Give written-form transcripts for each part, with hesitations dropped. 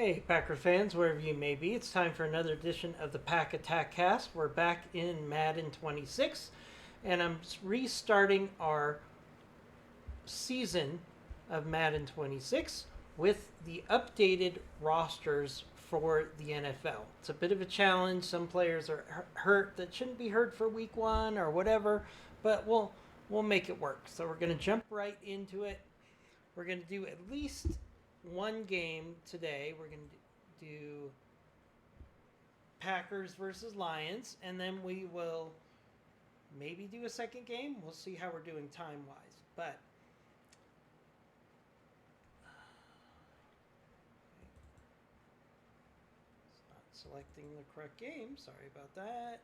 Hey, Packer fans, wherever you may be, it's time for another edition of the Pack Attack Cast. We're back in Madden 26, and I'm restarting our season of Madden 26 with the updated rosters for the NFL. It's a bit of a challenge. Some players are hurt that shouldn't be hurt for week one or whatever, but we'll make it work. So we're going to jump right into it. We're going to do at least one game today. We're going to do Packers versus Lions, and then we will maybe do a second game. We'll see how we're doing time-wise. But it's not selecting the correct game. Sorry about that.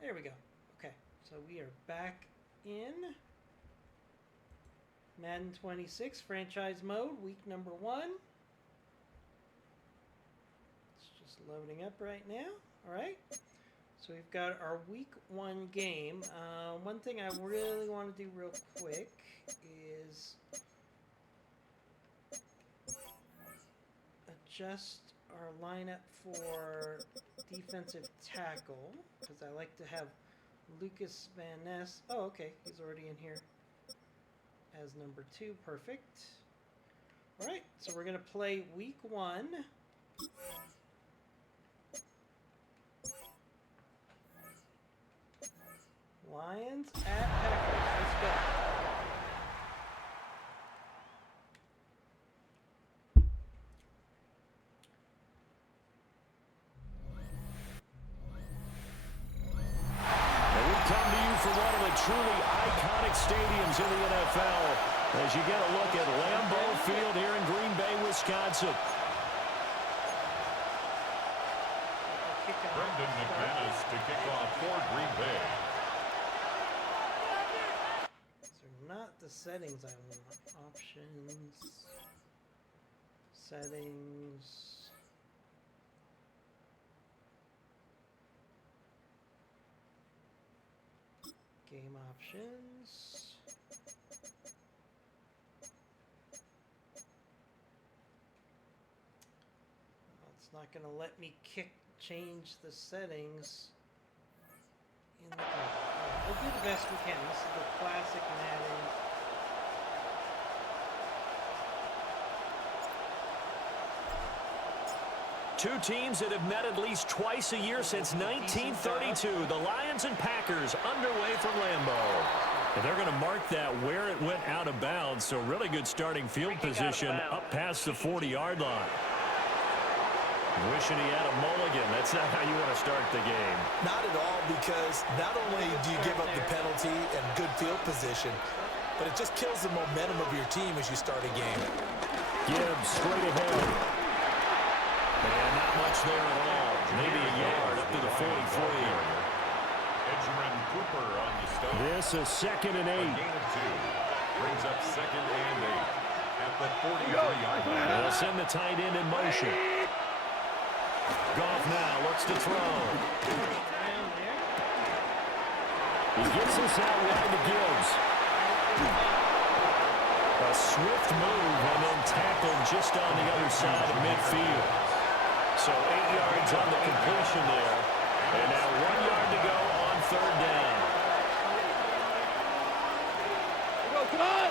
There we go. Okay, so we are back in Madden 26 franchise mode, week number 1. It's just loading up right now. All right. So we've got our week 1 game. One thing I really want to do real quick is adjust our lineup for defensive tackle, because I like to have Lucas Van Ness. Oh, okay. He's already in here as number 2. Perfect. All right, so we're going to play week 1. Lions at Packers. Let's go. Truly iconic stadiums in the NFL as you get a look at Lambeau Field here in Green Bay, Wisconsin. Brendan McManus to kick off for Green Bay. So not the settings I want. Options. Settings. Game options. Well, it's not going to let me change the settings in the game. Right, we'll do the best we can. This is the classic Madden. Two teams that have met at least twice a year since 1932. The Lions and Packers underway from Lambeau. And they're going to mark that where it went out of bounds. So really good starting field position up past the 40-yard line. Wishing he had a mulligan. That's not how you want to start the game. Not at all, because not only do you give up the penalty and good field position, but it just kills the momentum of your team as you start a game. Gibbs straight ahead. And not much there at all. Maybe a yard up to the 43. Edgerrin Cooper on the stop. This is 2nd and 8. A gain of 2. Brings up 2nd and 8 at the 43-yard line. They'll send the tight end in motion. Goff now looks to throw. He gets this out wide to Gibbs. A swift move and then tackled just on the other side of midfield. So 8 yards on the completion there. And now 1 yard to go on 3rd down. Come on!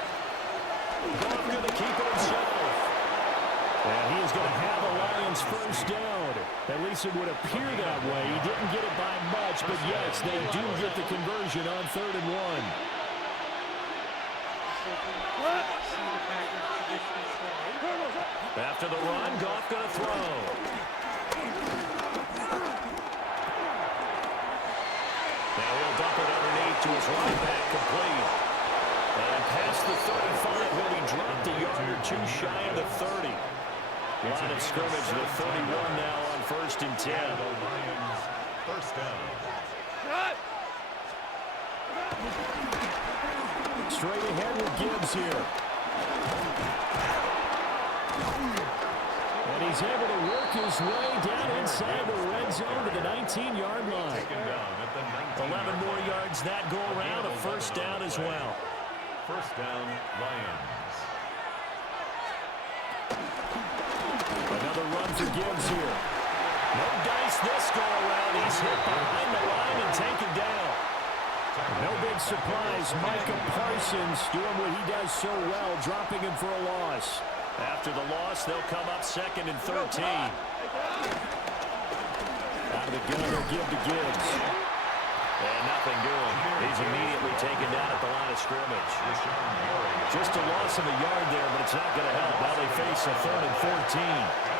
Goff going to keep it himself. And he is going to have a Lions first down. At least it would appear that way. He didn't get it by much, but yes, they do get the conversion on 3rd and 1. After the run, Goff going to throw. Now he'll dump it underneath to his right back, complete. And past the 35 when he dropped a yard or 2 shy of the 30. Line of scrimmage, the 31 now on 1st and 10. The Lions first down. Straight ahead with Gibbs here. And he's able to work his way down inside the red zone to the 19-yard line. 11 more yards that go around, a first down as well. First down, Lions. The run for Gibbs here. No dice this go-around. He's hit behind the line and taken down. No big surprise. Micah Parsons doing what he does so well, dropping him for a loss. After the loss, they'll come up 2nd and 13. Out of the gun, they'll give to Gibbs. And nothing doing. He's immediately taken down at the line of scrimmage. Just a loss of a yard there, but it's not going to help. Now they face a 3rd and 14.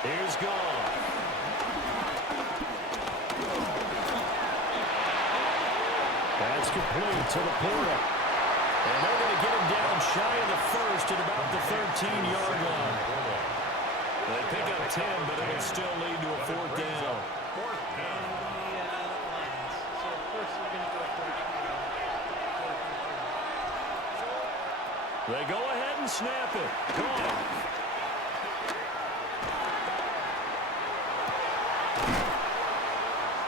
Here's gone. That's complete to the Porter. And they're going to get him down shy of the 1st at about the 13-yard line. They pick up 10, but it'll still lead to a 4th down. They go ahead and snap it. Gone.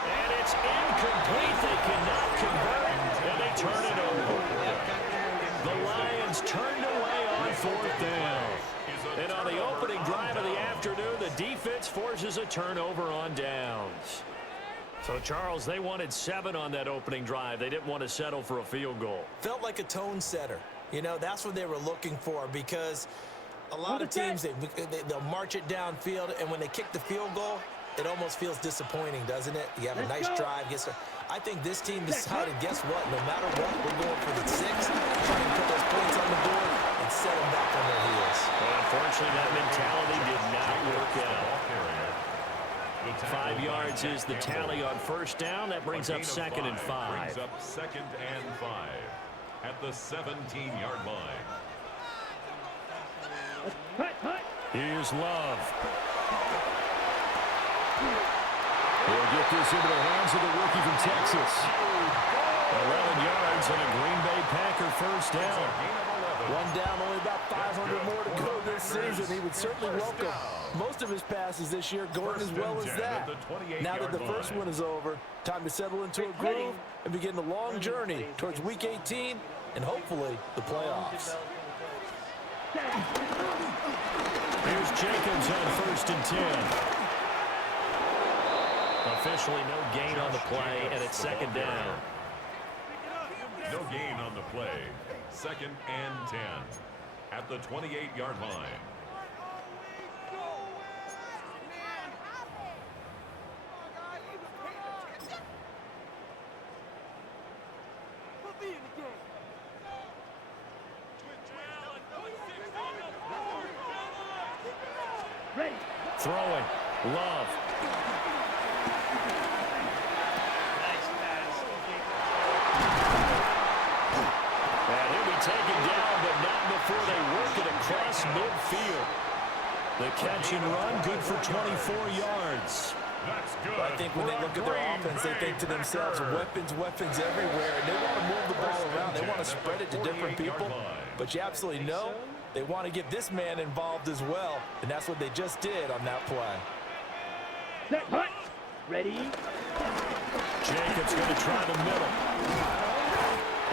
And it's incomplete. They cannot convert, and they turn it over. The Lions turned away on 4th down. And on the opening drive of the afternoon, the defense forces a turnover on downs. So, Charles, they wanted 7 on that opening drive. They didn't want to settle for a field goal. Felt like a tone setter. You know, that's what they were looking for, because a lot of teams, they'll march it downfield, and when they kick the field goal, it almost feels disappointing, doesn't it? You have a nice drive. I think this team decided, guess what? No matter what, we're going for the 6, trying to put those points on the board and set them back on their heels. But unfortunately, that mentality did not work out. 5 yards is the tally on 1st down. That brings up 2nd and 5. Brings up 2nd and 5 at the 17-yard line. Here's Love. He'll get this into the hands of the rookie from Texas. 11 yards and a Green Bay Packer 1st down. One down, only about 500 more to go this season. He would certainly welcome most of his passes this year going as well as that. Now that the first one is over, time to settle into a groove and begin the long journey towards Week 18 and hopefully the playoffs. Here's Jacobs on 1st and 10. Officially no gain on the play, and it's 2nd down. No gain on the play. 2nd and 10 at the 28-yard line. Throwing. Love. Taken down, but not before they work it across midfield. The catch and run, good for 24 yards. That's good. I think when they look at their offense, they think to themselves, weapons everywhere, and they want to move the ball around. They want to spread it to different people, but you absolutely know they want to get this man involved as well, and that's what they just did on that play. Set, hut. Ready. Jacobs going to try the middle.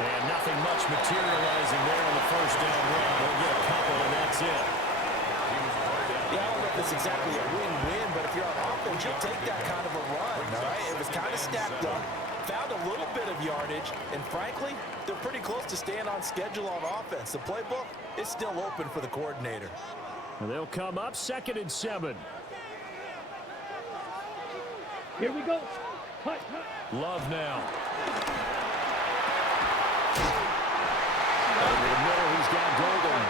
And nothing much materializing there on the 1st down run. They'll get a couple, and that's it. Yeah, I don't know if it's exactly a win-win, but if you're on offense, you'll take that kind of a run, all right? It was kind of stacked up, found a little bit of yardage, and frankly, they're pretty close to staying on schedule on offense. The playbook is still open for the coordinator. And they'll come up 2nd and 7. Here we go. Hut, hut. Love now. Over the middle, he's got Golden.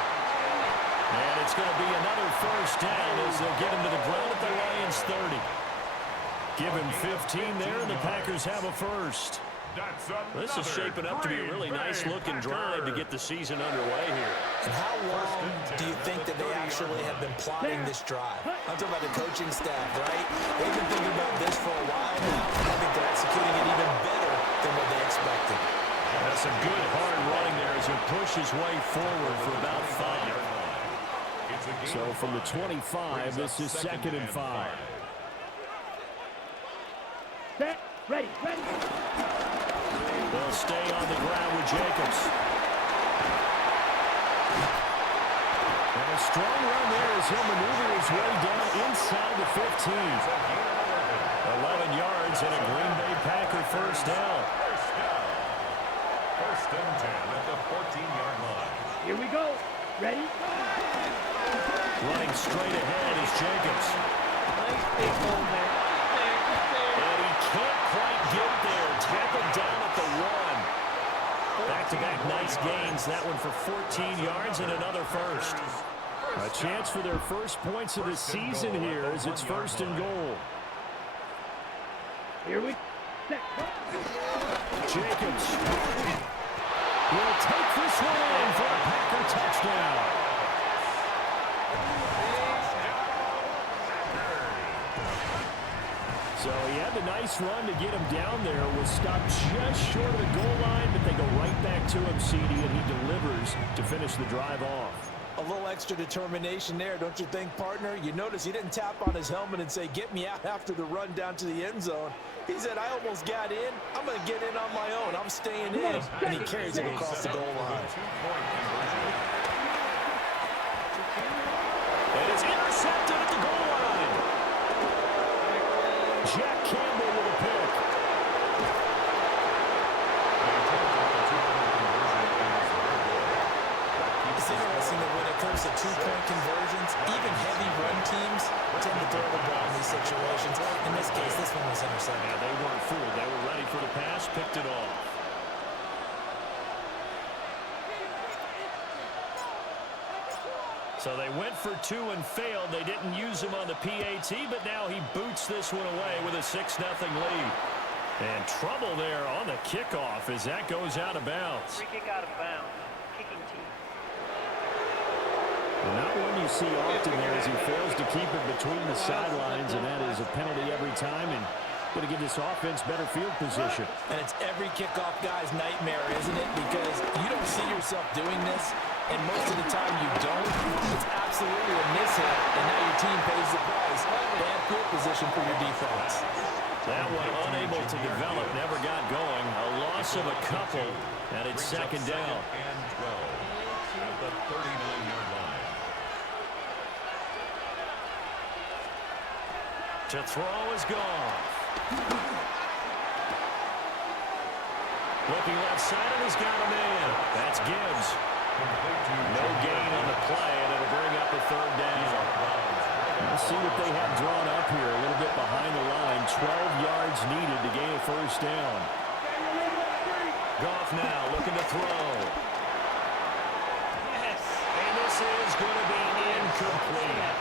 And it's going to be another 1st down as they'll get him to the ground at the Lions 30. Give him 15 there, and the Packers have a 1st. This is shaping up to be a really nice-looking drive to get the season underway here. And how long do you think that they actually have been plotting this drive? I'm talking about the coaching staff, right? They've been thinking about this for a while now. I think they're executing it even better than what they expected. That's some good hard running there as he pushes his way forward for about 5. So from the 25, this is 2nd and 5. Set. Ready. They'll stay on the ground with Jacobs. strong run there as he'll maneuver his way down inside the 15. 11 yards and a Green Bay Packer first down. First and 10 at the 14-yard line. Here we go. Ready? Running straight ahead is Jacobs. Nice big hole there. And he can't quite get there. Tackled down at the 1. Back-to-back nice gains. That one for 14 yards and another first. A chance for their first points of the season here as it's first and goal. Here we set. Jacobs will take this one in for a Packer touchdown. So he had the nice run to get him down there, was stopped just short of the goal line, but they go right back to him, CD, and he delivers to finish the drive off. A little extra determination there, don't you think, partner? You notice he didn't tap on his helmet and say, get me out after the run down to the end zone. He said, I almost got in. I'm going to get in on my own. I'm staying in. And he carries it across the goal line. And it's intercepted at the goal line. Jack Campbell with a pick. It's interesting that when it comes to two-point conversions, even heavy run teams tend to throw the ball in these situations. In this case, this one was intercepted. Yeah, they weren't fooled. They were ready for the pass, picked it off. So they went for 2 and failed. They didn't use him on the PAT, but now he boots this one away with a 6-0 lead. And trouble there on the kickoff as that goes out of bounds. Free kick out of bounds. Kicking team. And not one you see often there as he fails to keep it between the sidelines, and that is a penalty every time, and going to give this offense better field position. And it's every kickoff guy's nightmare, isn't it? Because you don't see yourself doing this, and most of the time you don't. It's absolutely a mishit, and now your team pays the price. Bad field position for your defense. That one unable to develop, never got going. A loss of a couple, and it's second down. And 12 at the 39-yard line. To throw is gone. Looking left side, and he's got a man. That's Gibbs. No gain on the play, and it'll bring up a third down. Let's see what they have drawn up here. A little bit behind the line. 12 yards needed to gain a first down. Goff now looking to throw. Yes. And this is going to be incomplete.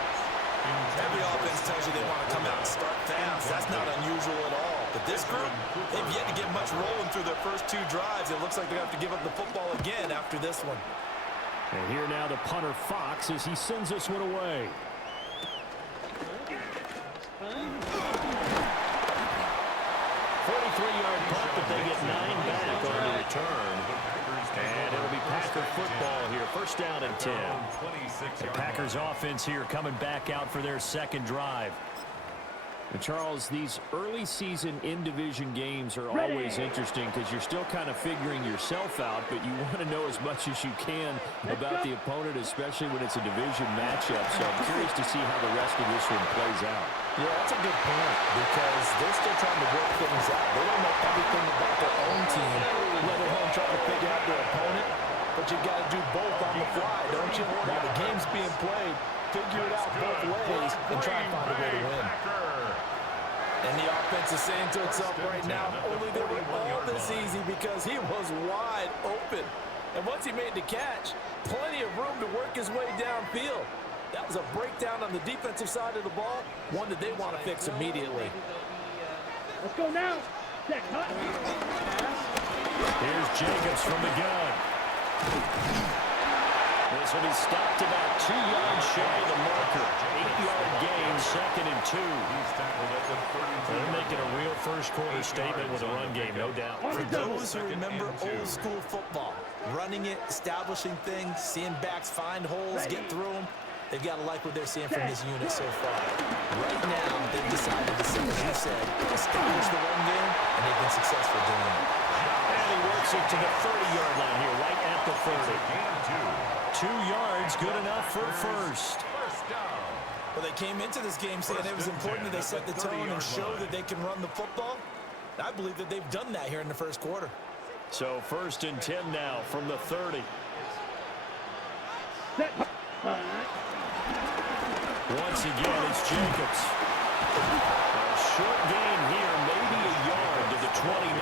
Every offense tells you they want to come out and start fast. That's not unusual at all. But this group, they've yet to get much rolling through their first 2 drives. It looks like they're going to have to give up the football again after this one. And here now the punter Fox as he sends this one away. 43-yard punt, but they get 9 back on the return. And it'll be Packer football here. First down and 10. The Packers offense here coming back out for their second drive. And Charles, these early season in-division games are always interesting because you're still kind of figuring yourself out, but you want to know as much as you can about the opponent, especially when it's a division matchup. So I'm curious to see how the rest of this one plays out. Yeah, that's a good point because they're still trying to work things out. They don't know everything about their own team, let alone trying to figure out their opponent. But you got to do both on the fly, don't you? While the game's being played, figure it out both ways and try and find a way to win. And the offense is saying to itself right now, only they were all this easy because he was wide open. And once he made the catch, plenty of room to work his way downfield. That was a breakdown on the defensive side of the ball, one that they want to fix immediately. Let's go now. Set, hut. Here's Jacobs from the gun. This will be stopped about 2 yards shy of the marker. 8-yard gain, second and 2. They're making a real first-quarter statement with a run game, no doubt. For those who remember old-school football, running it, establishing things, seeing backs find holes, get through them, they've got to like what they're seeing from this unit so far. Right now, they've decided to, as you said, establish the run game, and they've been successful doing it. And he works it to the 30-yard line here, right at the 30. 2 yards it's good enough for first. Well, they came into this game saying it was important that they set the tone and show that they can run the football. I believe that they've done that here in the first quarter. So 1st and 10 now from the 30. Once again, it's Jacobs. A short gain here, maybe a yard to the 29.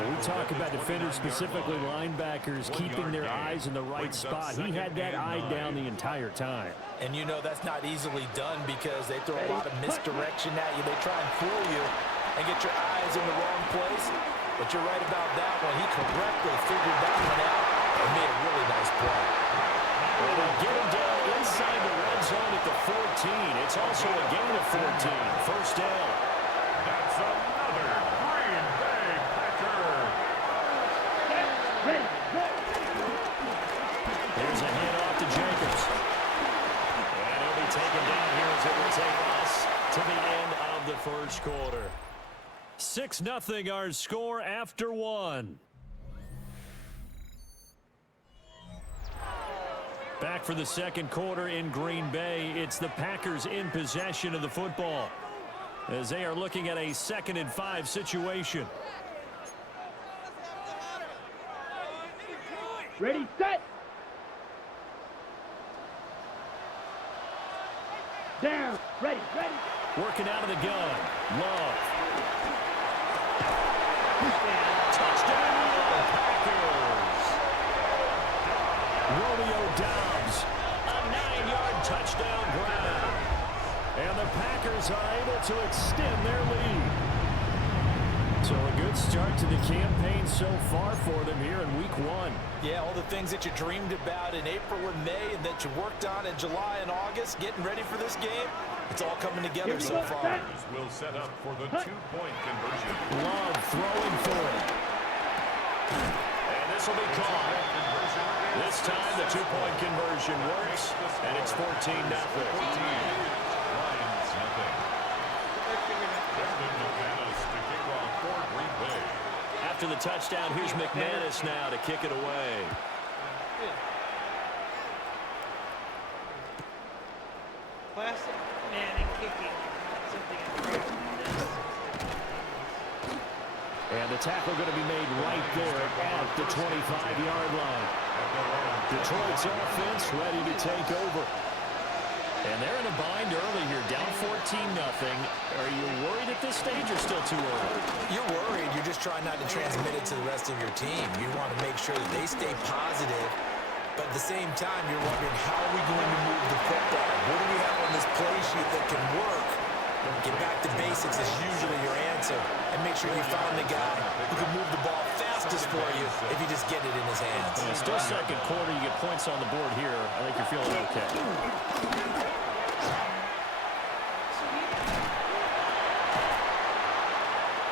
We talk about defenders, specifically linebackers, keeping their eyes in the right spot. He had that eye down the entire time. And you know that's not easily done because they throw a lot of misdirection at you. They try and fool you and get your eyes in the wrong place. But you're right about that one. He correctly figured that one out and made a really nice play. Well, they get him down inside the red zone at the 14. It's also a gain of 14. First down. That's another Green Bay Packer. Ready, go. Here's a handoff to Jacobs. And he'll be taken down here as it will take us to the end of the first quarter. 6-0 our score after one. Back for the second quarter in Green Bay. It's the Packers in possession of the football as they are looking at a 2nd and 5 situation. Ready, set. Down. Ready, ready. Working out of the gun. Love. Touchdown, Packers. Romeo Doubs, a 9-yard touchdown grab. And the Packers are able to extend their lead. So a good start to the campaign so far for them here in week 1. Yeah, all the things that you dreamed about in April and May and that you worked on in July and August, getting ready for this game, it's all coming together so far. Will set up for the 2-point conversion. Love throwing for it. And this will be caught. This time the 2-point conversion works, and it's 14-0. Lions nothing. McManus to kick off for Green Bay. After the touchdown, here's McManus now to kick it away. Classic Manning kicking. Something And the tackle going to be made right there at the 25-yard line. Detroit's offense ready to take over. And they're in a bind early here, down 14-0. Are you worried at this stage or still too early? You're worried. You're just trying not to transmit it to the rest of your team. You want to make sure that they stay positive, but at the same time, you're wondering, how are we going to move the football? What do we have on this play sheet that can work? Get back to basics is usually your answer, and make sure you find the guy who can move the ball fastest for you if you just get it in his hands. And it's still second quarter. You get points on the board here. I think you're feeling okay.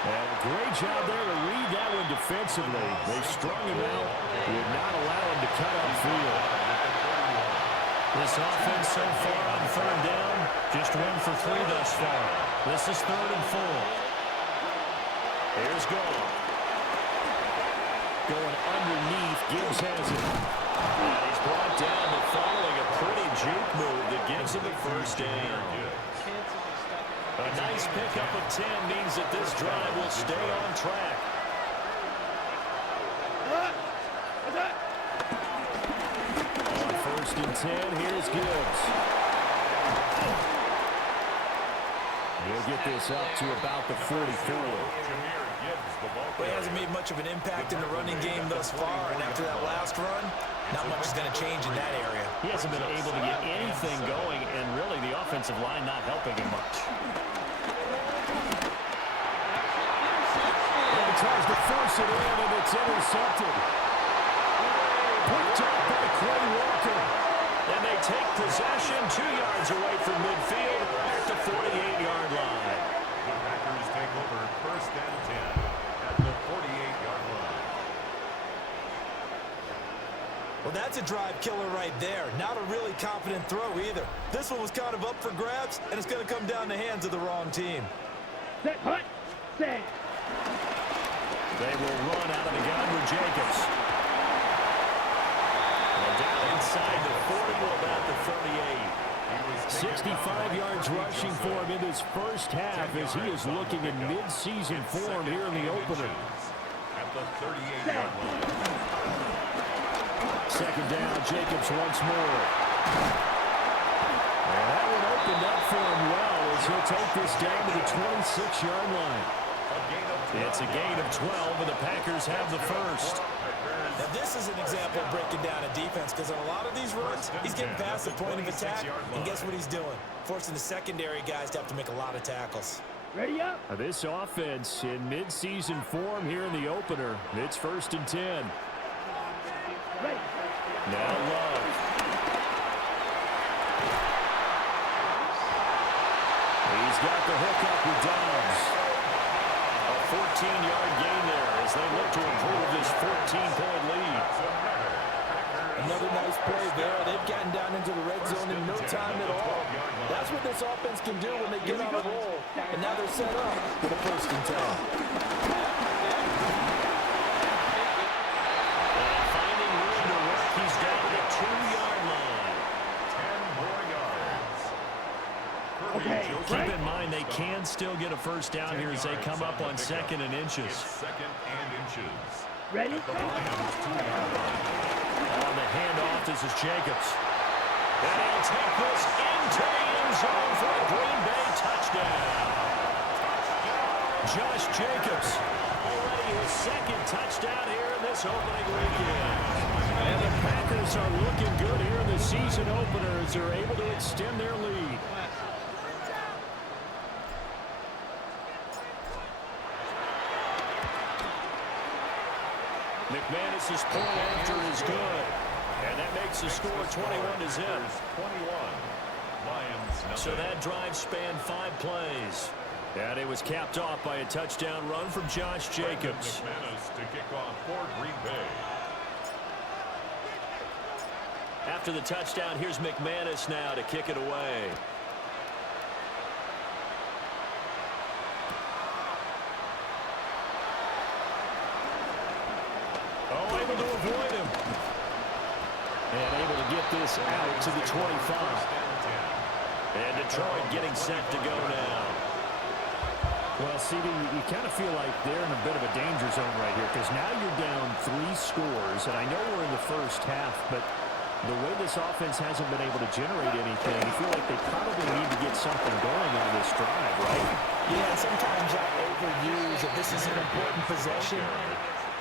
And a great job there to read that one defensively. They strung him out, would not allow him to cut upfield. This offense so far on 3rd down, just 1 for 3 thus far. This is 3rd and 4. Here's Gold. Going underneath, Gibbs has it. And he's brought down, but following a pretty juke move that gives him the first down. A nice pickup of 10 means that this drive will stay on track. On 1st and 10, here's Gibbs. He'll get this up to about the 44. Well, he hasn't made much of an impact in the running game thus far, and after that last run, not much is going to change in that area. He hasn't been able to get anything going, and really the offensive line not helping him much. And he tries to force it in, and it's intercepted. Picked up by Quay Walker. And they take possession 2 yards away from midfield at the 48-yard line. The Packers take over 1st and 10 at the 48-yard line. Well, that's a drive killer right there. Not a really confident throw either. This one was kind of up for grabs, and it's going to come down the hands of the wrong team. Set, hut, set. They will run out of the gun with Jacobs. And down Ingram at the 38. 65 yards rushing for him in this first half as he is looking in mid-season form here in the opener. At the 38-yard line. Second down, Jacobs once more. And that one opened up for him well as he'll take this down to the 26-yard line. It's a gain of 12, and the Packers have the first. Now, this is an example of breaking down a defense because on a lot of these runs, he's getting past the point of attack, and guess what he's doing? Forcing the secondary guys to have to make a lot of tackles. Ready up. This offense in mid-season form here in the opener. It's 1st and 10. Ready. Now Love. He's got the hook up with Dobbs. A 14-yard gain there as they look to improve this 14-point lead. Another nice play there. They've gotten down into the red zone in no time at all. That's what this offense can do when they get on a roll. And now they're set up for the 1st and 10. And finding room to work, he's down to the 2-yard line. 10 more yards. Okay. Keep in mind they can still get a first down here as they come up on 2nd and inches. Second and inches. Ready. The Lions 2-yard line. On the handoff, this is Jacobs. And he'll take this into the end zone for a Green Bay touchdown. Josh Jacobs, already his 2nd touchdown here in this opening weekend. And the Packers are looking good here in the season opener as they're able to extend their lead. McManus's point after is good. And that makes the score 21-0. 21. Lions So that drive spanned 5 plays. And it was capped off by a touchdown run from Josh Jacobs. McManus to kick off for Green Bay. After the touchdown, here's McManus now to kick it away. Oh, able to avoid him. And able to get this out to the 25. And Detroit getting set to go now. Well, CD, you kind of feel like they're in a bit of a danger zone right here because now you're down 3 scores, and I know we're in the first half, but the way this offense hasn't been able to generate anything, you feel like they probably need to get something going on this drive, right? Yeah, sometimes I overuse that this is an important possession,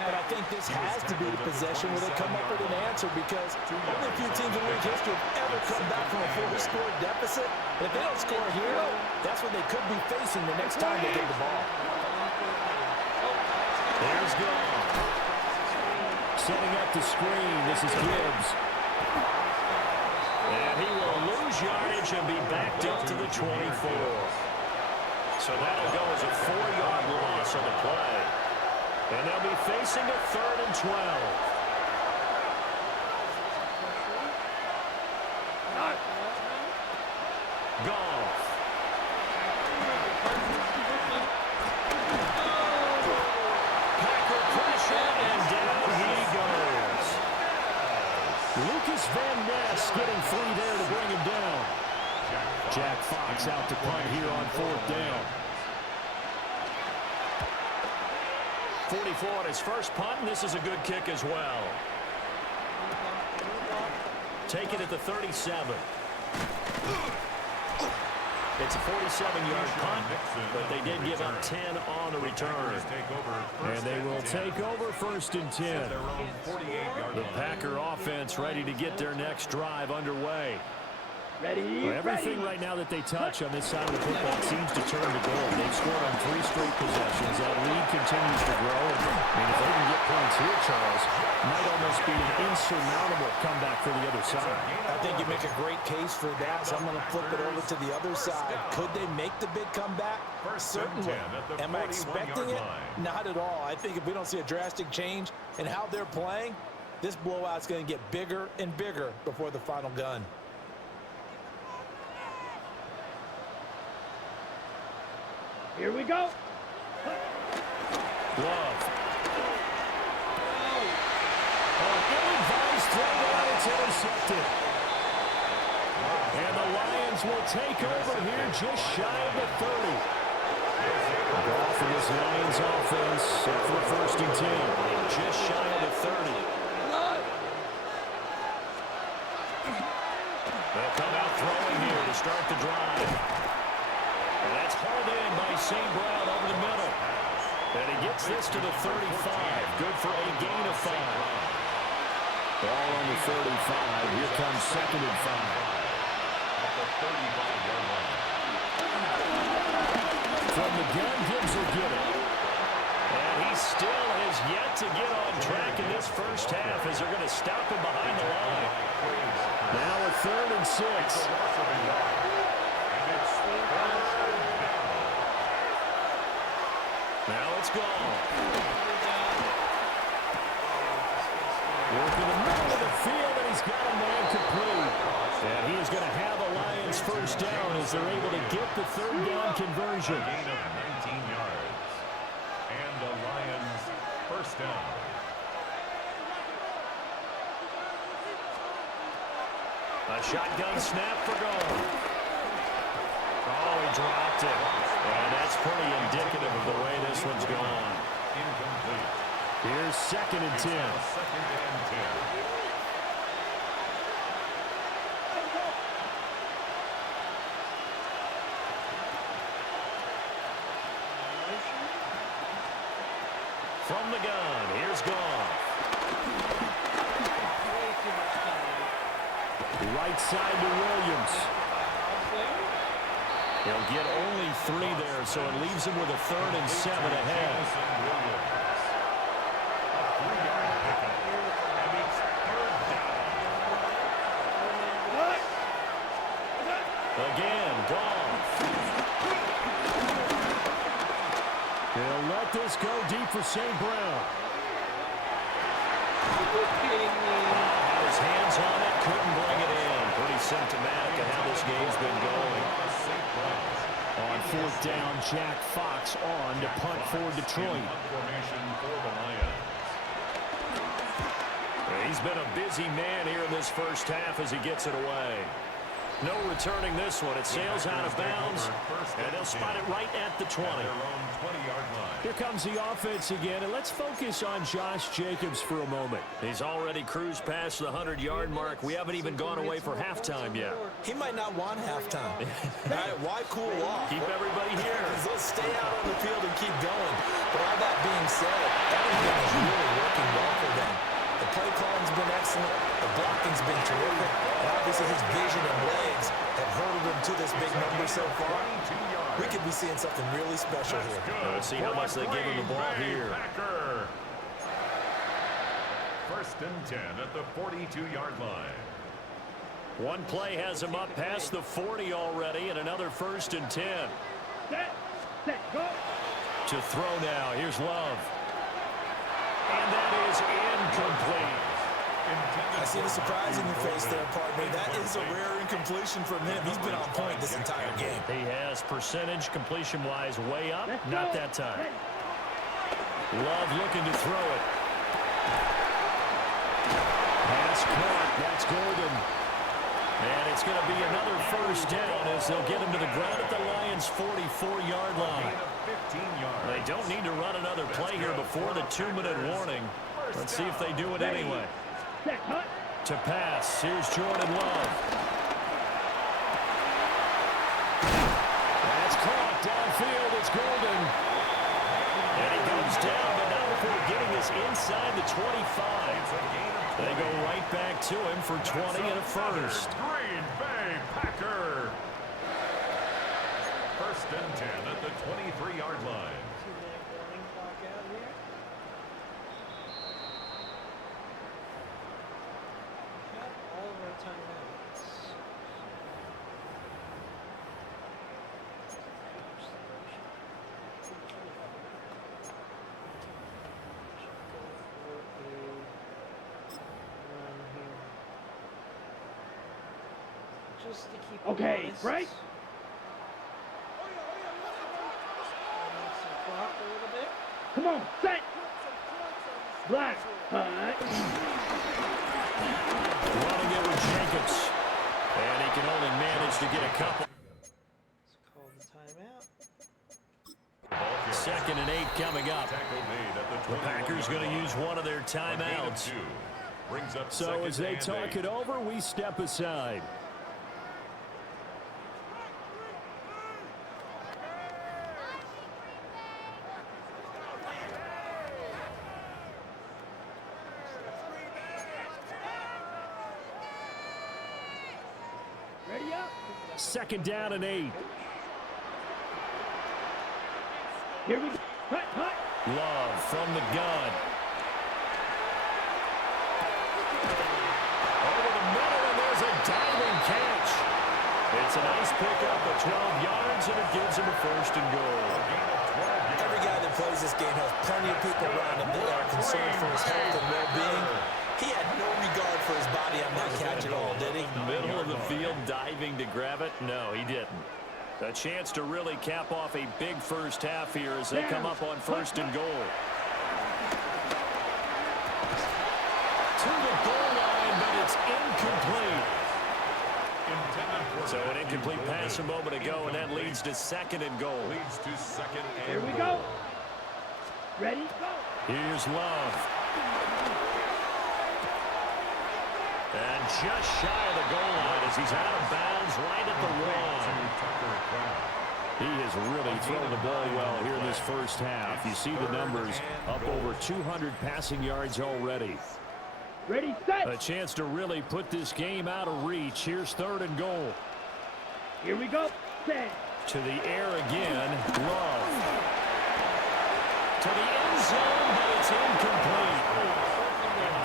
but I think this has to be the possession where they come up with an answer because only a few teams in league history have ever come back from a 4-score deficit. And if they don't score here, that's what they could be facing the next time they get the ball. There's Goff. Setting up the screen, this is Gibbs. And he will lose yardage and be backed up to the 24. So that'll go as a 4-yard loss on the play. And they'll be facing a 3rd and 12. Goff. Packer pressure, and down he goes. Lucas Van Ness getting free there to bring him down. Jack Fox out to punt here on 4th down. 44 on his first punt, and this is a good kick as well. Take it at the 37. It's a 47-yard punt, but they did give up 10 on the return. And they will take over 1st and 10. The Packer offense ready to get their next drive underway. Ready. Well, everything right now that they touch on this side of the football seems to turn to gold. They've scored on 3 straight possessions. That lead continues to grow. And if they can get points here, Charles, might almost be an insurmountable comeback for the other side. I think you make a great case for that, so I'm going to flip it over to the other side. Could they make the big comeback? Certainly. Am I expecting it? Not at all. I think if we don't see a drastic change in how they're playing, this blowout's going to get bigger and bigger before the final gun. Here we go. Love. Ill-advised throw down, it's intercepted. Cowboys will take over here just shy of the 30. Ball for this Lions offense set for 1st and 10. Just shy of the 30. They'll come out throwing here to start the drive. And that's hauled in by St. Brown over the middle. And he gets this to the 35. Good for a gain of 5. Ball on the 35. Here comes 2nd and 5. At the 35-yard line. From the gun, Gibbs will get it. And he still has yet to get on track in this first half as they're going to stop him behind the line. Now a 3rd and 6. Now it's gone. Working the middle of the field, and he's got a man complete. And he is going to have a Lions first down as they're able to get the 3rd down conversion. A gain of 19 yards. And the Lions first down. A shotgun snap for goal. Oh, he dropped it. And that's pretty indicative of the way this one's gone. Incomplete. Here's 2nd and 10. 2nd and 10. From the gun, here's Goff. Right side to Williams. He'll get only 3 there, so it leaves him with a 3rd and 7 ahead. Again, Goff. He'll let this go deep for St. Brown. Had his hands on it, couldn't bring it in. Pretty symptomatic of how this game's been going. On 4th down, Jack Fox on to punt for Detroit. Formation for the Lions. He's been a busy man here in this first half as he gets it away. No returning this one. It sails out of bounds, and they'll spot it right at the 20. Their own 20-yard line. Here comes the offense again, and let's focus on Josh Jacobs for a moment. He's already cruised past the 100-yard mark. We haven't even gone away for halftime yet. He might not want halftime. All right, why cool off? Keep everybody here. Let's stay out on the field and keep going. But all that being said, everything is really working well for them. The play calling's been excellent. The blocking's been terrific. And obviously his vision and legs have hurdled him to this big number so far. We could be seeing something really special here. Let's see how much they give him the ball here. Packer. 1st and 10 at the 42-yard line. One play has him up past the 40 already, and another 1st and 10. Set, go. To throw now. Here's Love. And that is incomplete. I see the surprise in your face there, partner. That is a rare incompletion from him. He's been on point this entire game. He has percentage completion-wise way up. Not that time. Love looking to throw it. Pass caught. That's Golden. And it's going to be another 1st down as they'll get him to the ground at the Lions' 44-yard line. They don't need to run another play here before the 2-minute warning. Let's see if they do it anyway. To pass, here's Jordan Love. That's caught downfield. It's Golden. And he goes down, but not before getting this inside the 25. They go right back to him for 20 and a 1st. Green Bay Packer. 1st and 10 at the 23-yard line. Just to keep Okay, honest. right? Some clock a little bit. Come on, set. Black. Running it with Jacobs. And he can only manage to get a couple. Let's call the timeout. 2nd and 8 coming up. The Packers going to use one of their timeouts. So as they talk it over, we step aside. Ready up. 2nd down and 8. Here we go. Cut, cut. Love from the gun. Over the middle, and there's a diving catch. It's a nice pickup of 12 yards, and it gives him a 1st and goal. Every guy that plays this game has plenty of people around him that are concerned for his health and well-being. He had no regard for his body on that catch at all, did he? Middle of the field, diving to grab it. No, he didn't. A chance to really cap off a big first half here as they come up on 1st and goal. To the goal line, but it's incomplete. So an incomplete pass a moment ago, and that leads to 2nd and goal. Here we go. Ready, go. Here's Love. And just shy of the goal line as he's out of bounds right at the one. He has really thrown the ball well here in this first half. You see the numbers, up over 200 passing yards already. Ready, set. A chance to really put this game out of reach. Here's 3rd and goal. Here we go. Set. To the air again, Love. To the end zone, but it's incomplete.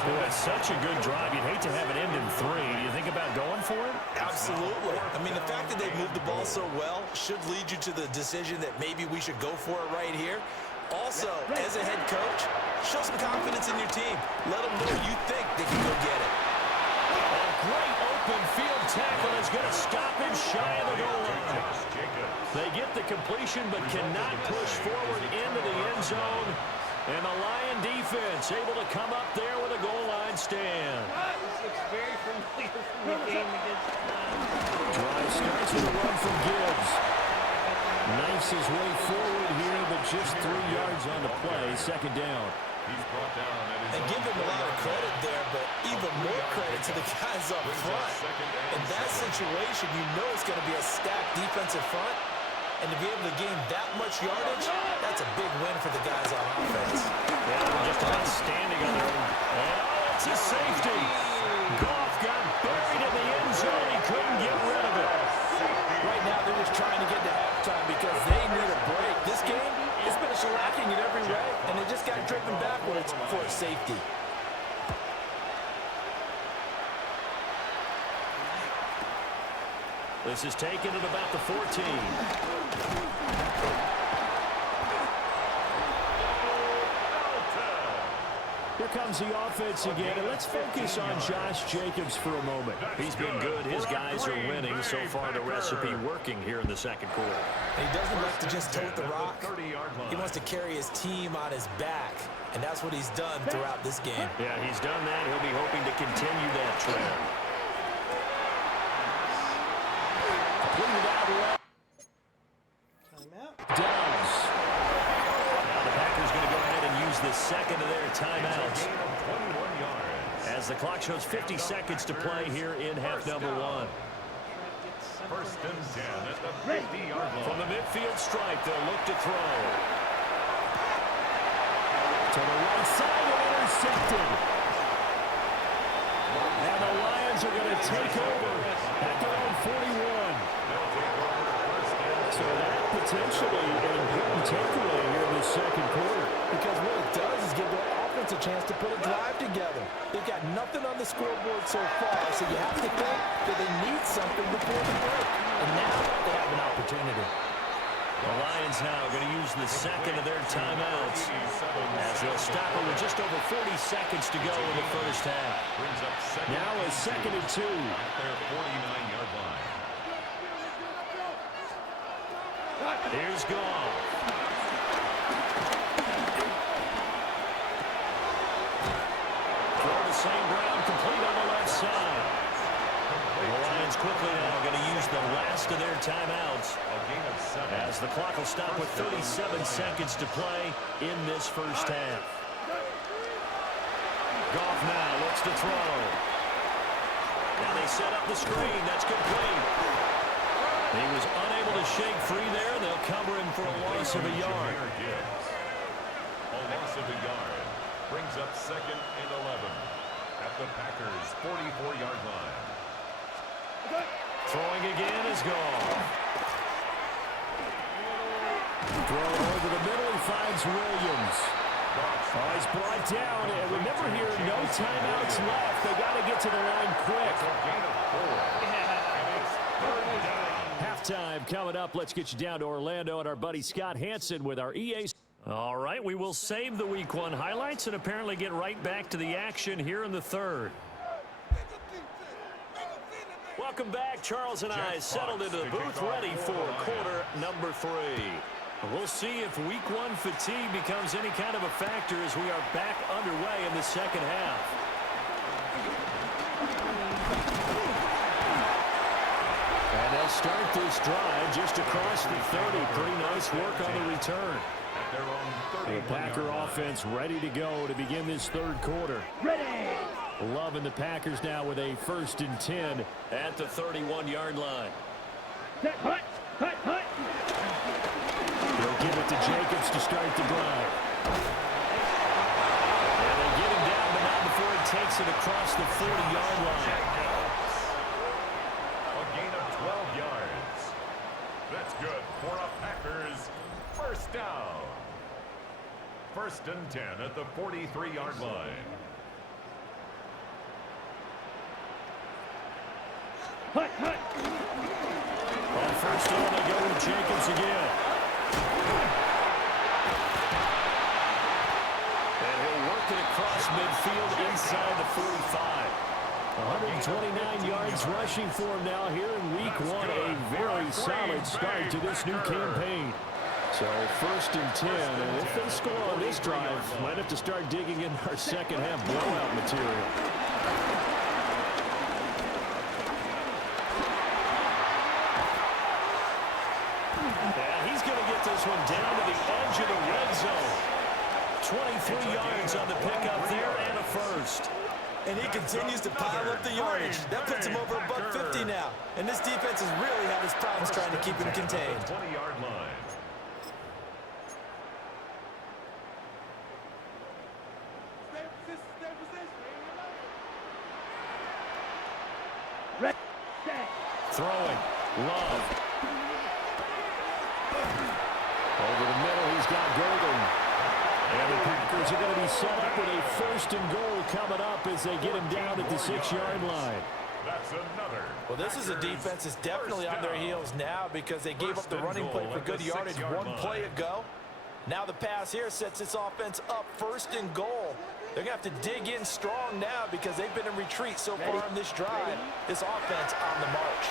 Boy, it's such a good drive. You'd hate to have it end in 3. Do you think about going for it? Absolutely. I mean, the fact that they moved the ball so well should lead you to the decision that maybe we should go for it right here. Also, as a head coach, show some confidence in your team. Let them know you think they can go get it. A great open field tackle is going to stop him shy of the goal line. They get the completion but cannot push forward into the end zone. And the Lion defense able to come up there with a goal line stand. This looks very familiar from the game against Drive starts with a run from Gibbs. Knifes his way forward here, but just 3 yards on the play. 2nd down. And give him a lot of credit there, but even more credit to the guys up front. In that situation, you know it's going to be a stacked defensive front. And to be able to gain that much yardage, that's a big win for the guys on offense. Yeah, they're just about standing on their own. Oh, it's a safety. Goff got buried in the end zone. He couldn't get rid of it. Right now, they're just trying to get to halftime because they need a break. This game has been shellacking in every way, and they just got driven backwards for a safety. This is taken at about the 14. Here comes the offense again, and let's focus on Josh Jacobs for a moment. He's been good. His guys are winning. So far, the recipe working here in the 2nd quarter. And he doesn't like to just tote the rock. He wants to carry his team on his back, and that's what he's done throughout this game. Yeah, he's done that. He'll be hoping to continue that trend. timeout. Downs. Now the Packers going to go ahead and use the 2nd of their timeouts. As the clock shows 50 seconds to play here in half number 1. 1st and 10 at the 50-yard line. From the midfield stripe, they'll look to throw. To the right side and intercepted. And the Lions are going to take over at their own 41. So that potentially an important takeaway here in the 2nd quarter. Because what it does is give their offense a chance to put a drive together. They've got nothing on the scoreboard so far, so you have to think that they need something before the break. And now they have an opportunity. The Lions now going to use the 2nd of their timeouts as they'll stop it with just over 40 seconds to go in the first half. Now a 2nd and 2. At their 49-yard line. Here's Goff. Throw to St. Brown, complete on the left side. The Lions offense quickly now going to use the last of their timeouts. A gain of 7. As the clock will stop with 37 seconds to play in this first half. Goff now looks to throw. Now they set up the screen. That's complete. He was unable to shake free there. They'll cover him for a loss of a yard. A loss of a yard brings up 2nd and 11 at the Packers' 44-yard line. Throwing again is gone. Throw over the middle. He finds Williams. Oh, he's brought down. And remember here, no timeouts left. They got to get to the line quick. A gain of 4. And it's 3rd down. Halftime coming up. Let's get you down to Orlando and our buddy Scott Hansen with our EA. All right, we will save the Week 1 highlights and apparently get right back to the action here in the third. Welcome back. Charles and I settled into the booth ready for quarter number 3. We'll see if Week 1 fatigue becomes any kind of a factor as we are back underway in the second half. And they'll start this drive just across the 30. Pretty nice work on the return. The Packer offense ready to go to begin this third quarter. Ready. Loving the Packers now with a 1st and 10 at the 31-yard line. Set, hut, hut, hut. They'll give it to Jacobs to start the drive. And they get him down, but not before he takes it across the 40-yard line. A gain of 12 yards. That's good for a Packers first down. 1st and 10 at the 43-yard line. Hut, hut. On 1st down, they go with Jacobs again. And he'll work it across midfield inside the 45. 129 yards rushing for him now here in Week 1. A very solid start to this new campaign. So 1st and 10, and if they score on this drive, might have to start digging in our second half blowout material. And he's going to get this one down to the edge of the red zone. 23 yards on the pickup there and a 1st. And he continues to pile up the yardage. That puts him over $150 now. And this defense has really had his problems trying to keep him contained. 20-yard line. Ready. Set. Throwing. Love. Over the middle, he's got Golden. And the Packers are going to be set up with a 1st and goal coming up as they get him down at the 6-yard line. That's another. Well, this is a defense that's definitely on their heels now because they gave up the running play for good yardage one play ago. Now the pass here sets this offense up 1st and goal. They're going to have to dig in strong now because they've been in retreat so far in this drive. This offense on the march.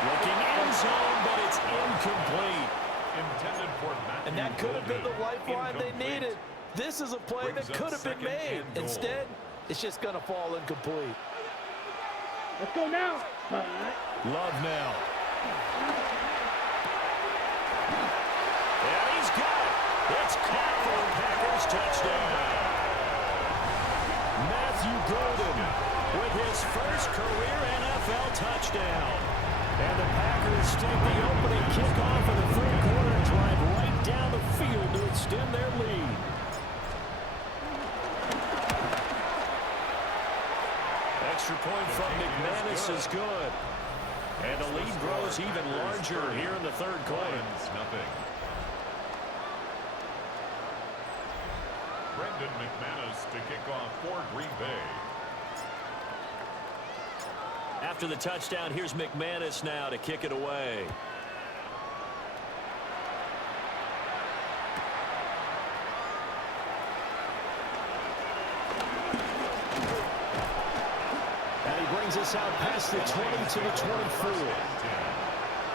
Looking end zone, but it's incomplete. Intended for Matthew And that could have been the lifeline they Incomplete. needed. This is a play that could have been made. Instead, it's just going to fall incomplete. Let's go now. Hut. Love now. And he's got it. It's caught for the Packers touchdown. Matthew Golden with his first career NFL touchdown. And the Packers take the opening kickoff of the third quarter and drive right down the field to extend their lead. Extra point from McManus is good. And the lead grows even larger here in the third quarter. Nothing. Brendan McManus to kick off for Green Bay. After the touchdown, here's McManus now to kick it away. And he brings us out past the 20 to the 24.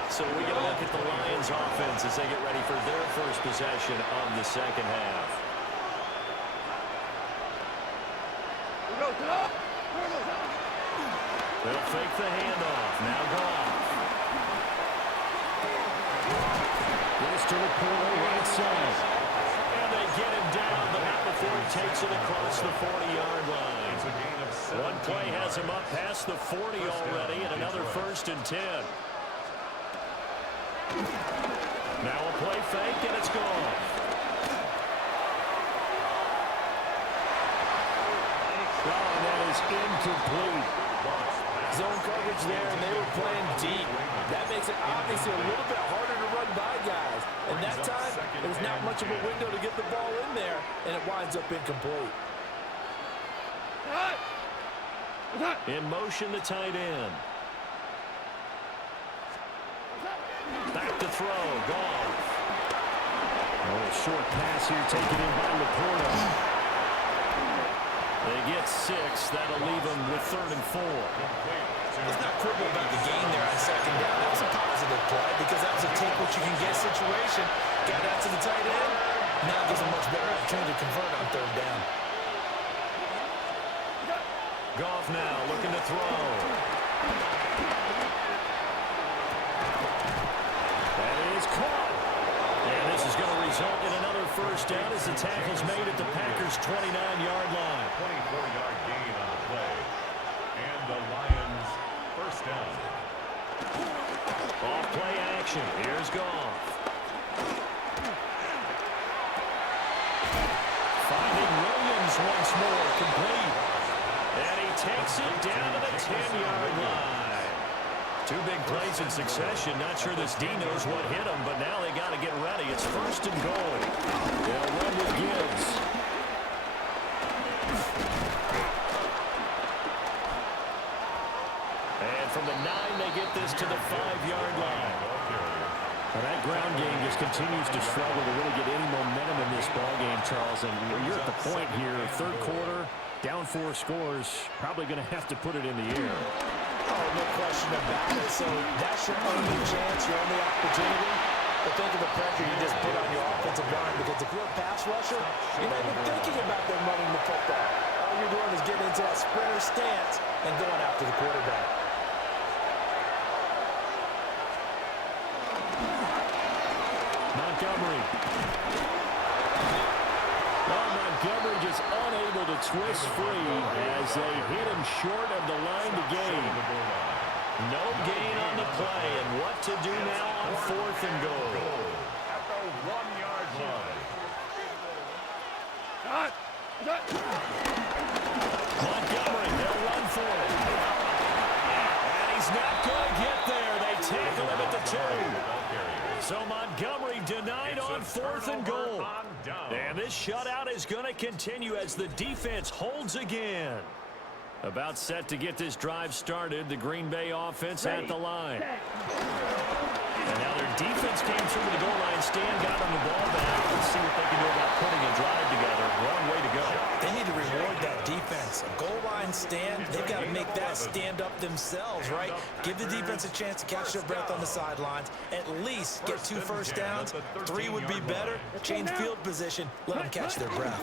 So we get a look at the Lions offense as they get ready for their first possession of the second half. They'll fake the handoff. Now Goff. Goes to the corner right side. And they get him down, but not before he takes it across the 40-yard line. One play has him up past the 40 already, and another 1st and 10. Now a play fake, and it's gone. Oh, that is incomplete. Zone coverage there, and they were playing deep. That makes it obviously a little bit harder to run by guys. And that time, there's not much of a window to get the ball in there, and it winds up incomplete. In motion, the tight end. Back to throw. Goff. A short pass here taken in by Laporta. They get 6. That'll leave them with 3rd and 4. Let's not quibble about the gain there on 2nd down. That was a positive play because that was a take what you can get situation. Got out to the tight end. Now gives a much better opportunity to convert on 3rd down. Goff now looking to throw. That is caught. And this is going to result in another 1st down as the tackle's made at the Packers' 29-yard line. 24-yard gain on the play. And the Lions 1st down. Off play action. Here's Goff. Finding Williams once more, complete. And he takes it down to the 10-yard line. 2 big plays in succession. Not sure this D knows what hit him, but now they got to get ready. It's 1st and goal. They'll run with Gibbs. And from the 9, they get this to the 5-yard line. Well, that ground game just continues to struggle to really get any momentum in this ball game, Charles. And you're at the point here, 3rd quarter, down 4 scores, probably going to have to put it in the air. Oh, no question about it. So that's your only chance, your only opportunity. But think of the pressure you just put on your offensive line, because if you're a pass rusher, you're not even thinking about them running the football. All you're doing is getting into that sprinter stance and going after the quarterback. Montgomery. Well, Montgomery just unable to twist free as they hit him short of the line to gain. No gain on the play, and what to do now on 4th and goal. At the 1-yard line. Montgomery, they'll run for it. And he's not going to get there. They tackle him at the 2. So Montgomery denied on 4th and goal. And this shutout is going to continue as the defense holds again. About set to get this drive started, the Green Bay offense at the line. And now their defense came through the goal line. Stan got them the ball back. Let's see what they can do about putting a drive together. Long way to go. They need to reward that defense. A goal line stand, they've got to make that stand up themselves, right? Give the defense a chance to catch their breath on the sidelines. At least get 2 first downs. 3 would be better. Change field position. Let them catch their breath.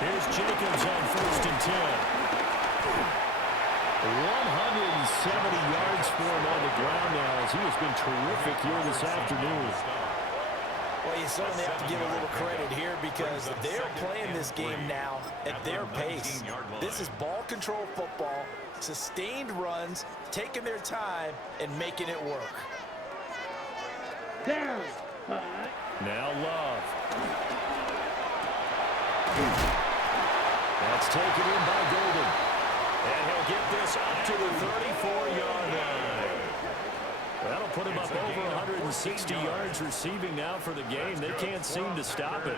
Here's Jacobs on 1st and 10. 170 yards for him on the ground now as he has been terrific here this afternoon. Well, you certainly have to give a little credit here because they're playing this game now at their pace. This is ball control football, sustained runs, taking their time, and making it work. Down. Now Love. That's taken in by Golden. And he'll get this up to the 34-yard line. That'll put him up over 160 yards receiving now for the game. They can't seem to stop it.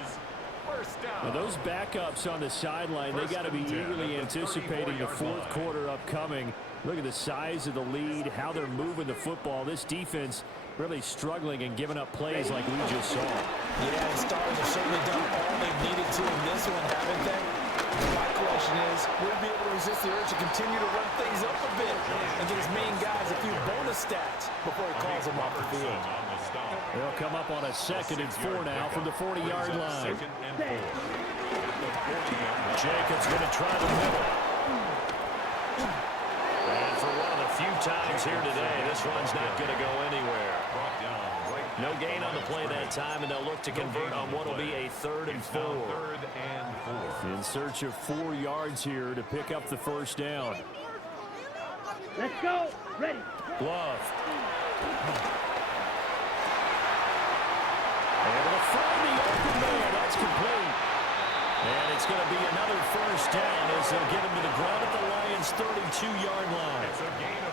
Now those backups on the sideline, they got to be eagerly anticipating the 4th quarter upcoming. Look at the size of the lead, how they're moving the football. This defense really struggling and giving up plays like we just saw. Yeah, the Stars have certainly done all they've needed to in this one, haven't they? My question is, will he be able to resist the urge to continue to run things up a bit and get his main guys a few bonus stats before he calls them off the field? They'll come up on a 2nd and 4 now from the 40-yard line. Jacobs going to try the middle. few times here today. This one's not going to go anywhere. No gain on the play that time, and they'll look to convert on what will be a 3rd and 4. In search of 4 yards here to pick up the first down. Let's go. Ready. Love. Able to find the open man. That's complete. And it's going to be another first down as they'll get him to the ground at the Lions' 32-yard line.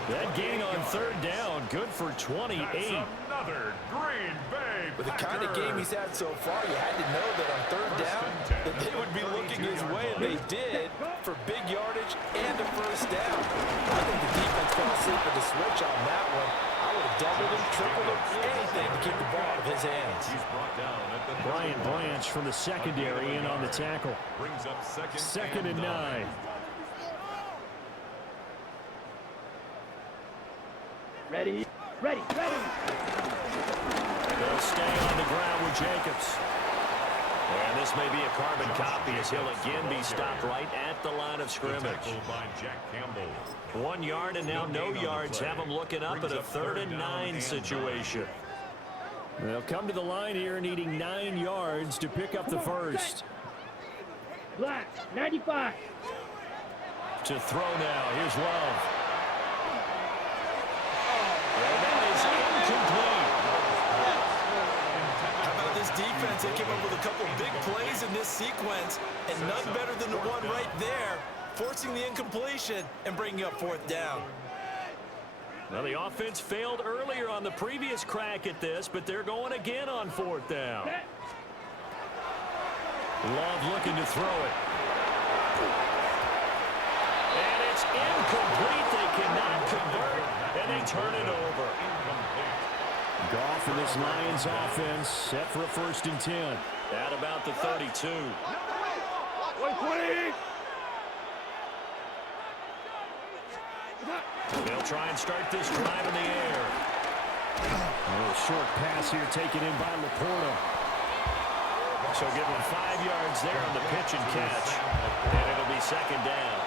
That gain on 3rd down, good for 28. Another Green Bay With the kind of game he's had so far, you had to know that on 3rd down that they would be looking his way, and they did, for big yardage and a first down. I think the defense fell asleep with the switch on that one. I would have doubled him, tripled him, anything to keep the ball out of his hands. He's brought down at the Brian Branch from the secondary in on the tackle. brings up Second and 9. Ready. Ready. Ready. They'll stay on the ground with Jacobs. And this may be a carbon copy as he'll again be stopped right at the line of scrimmage. by Jack Campbell. 1 yard and now no yards. Have them looking up at a 3rd and 9 situation. They'll come to the line here needing 9 yards to pick up the first. Black. 95. To throw now. Here's Love. And that is incomplete. How about this defense? They came up with a couple big plays in this sequence, and none better than the one right there, forcing the incompletion and bringing up 4th down. Well, the offense failed earlier on the previous crack at this, but they're going again on 4th down. Love looking to throw it. And it's incomplete. They cannot convert, and they turn it over. Goff in this Lions offense set for a 1st and 10. At about the 32. 120. They'll try and start this drive in the air. A little short pass here taken in by Laporta. So give him 5 yards there on the pitch and catch. And it'll be 2nd down.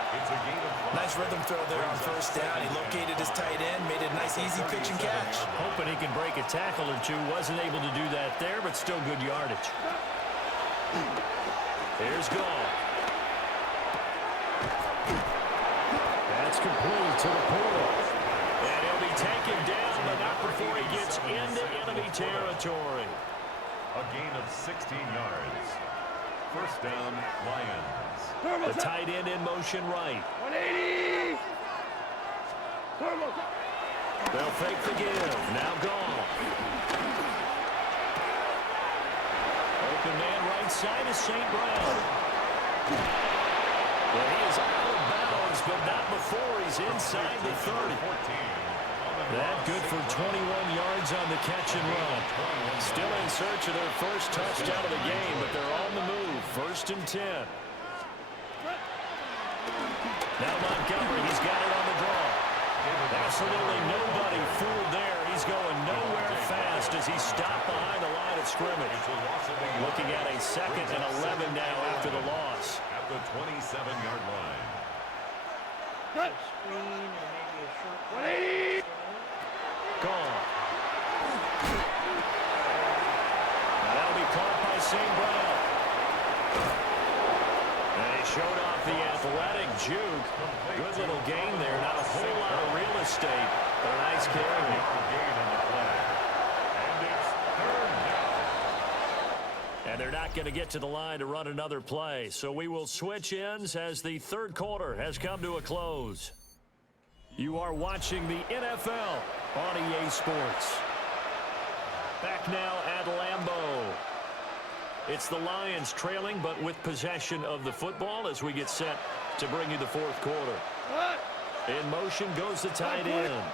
Nice rhythm throw there on 1st down. He located his tight end, made it a nice, easy pitch and catch. Hoping he can break a tackle or two. Wasn't able to do that there, but still good yardage. Here's Goff. That's complete to Laporta. And he'll be taken down, but not before he gets into enemy territory. A gain of 16 yards. First down, Lions. The tight end in motion right. 180. They'll fake the give. Now Goff. Open man right side is St. Brown. Well, he is out of bounds, but not before he's inside the 30. That good for 21 yards on the catch and run. Still in search of their first touchdown of the game, but they're on the move. 1st and 10. Now Montgomery, he's got it on the draw. Absolutely nobody fooled there. He's going nowhere fast as he's stopped behind the line of scrimmage. Looking at a 2nd and 11 now after the loss. At the 27-yard line. Screen or maybe a short 180. Gone. That'll be caught by St. Brown. And he showed off the athletic juke. Good little gain there. Not a whole lot of real estate, but a nice carry. Gain on the play. And it's 3rd down. And they're not going to get to the line to run another play. So we will switch ends as the 3rd quarter has come to a close. You are watching the NFL on EA Sports. Back now at Lambeau. It's the Lions trailing, but with possession of the football as we get set to bring you the 4th quarter. In motion goes the tight end.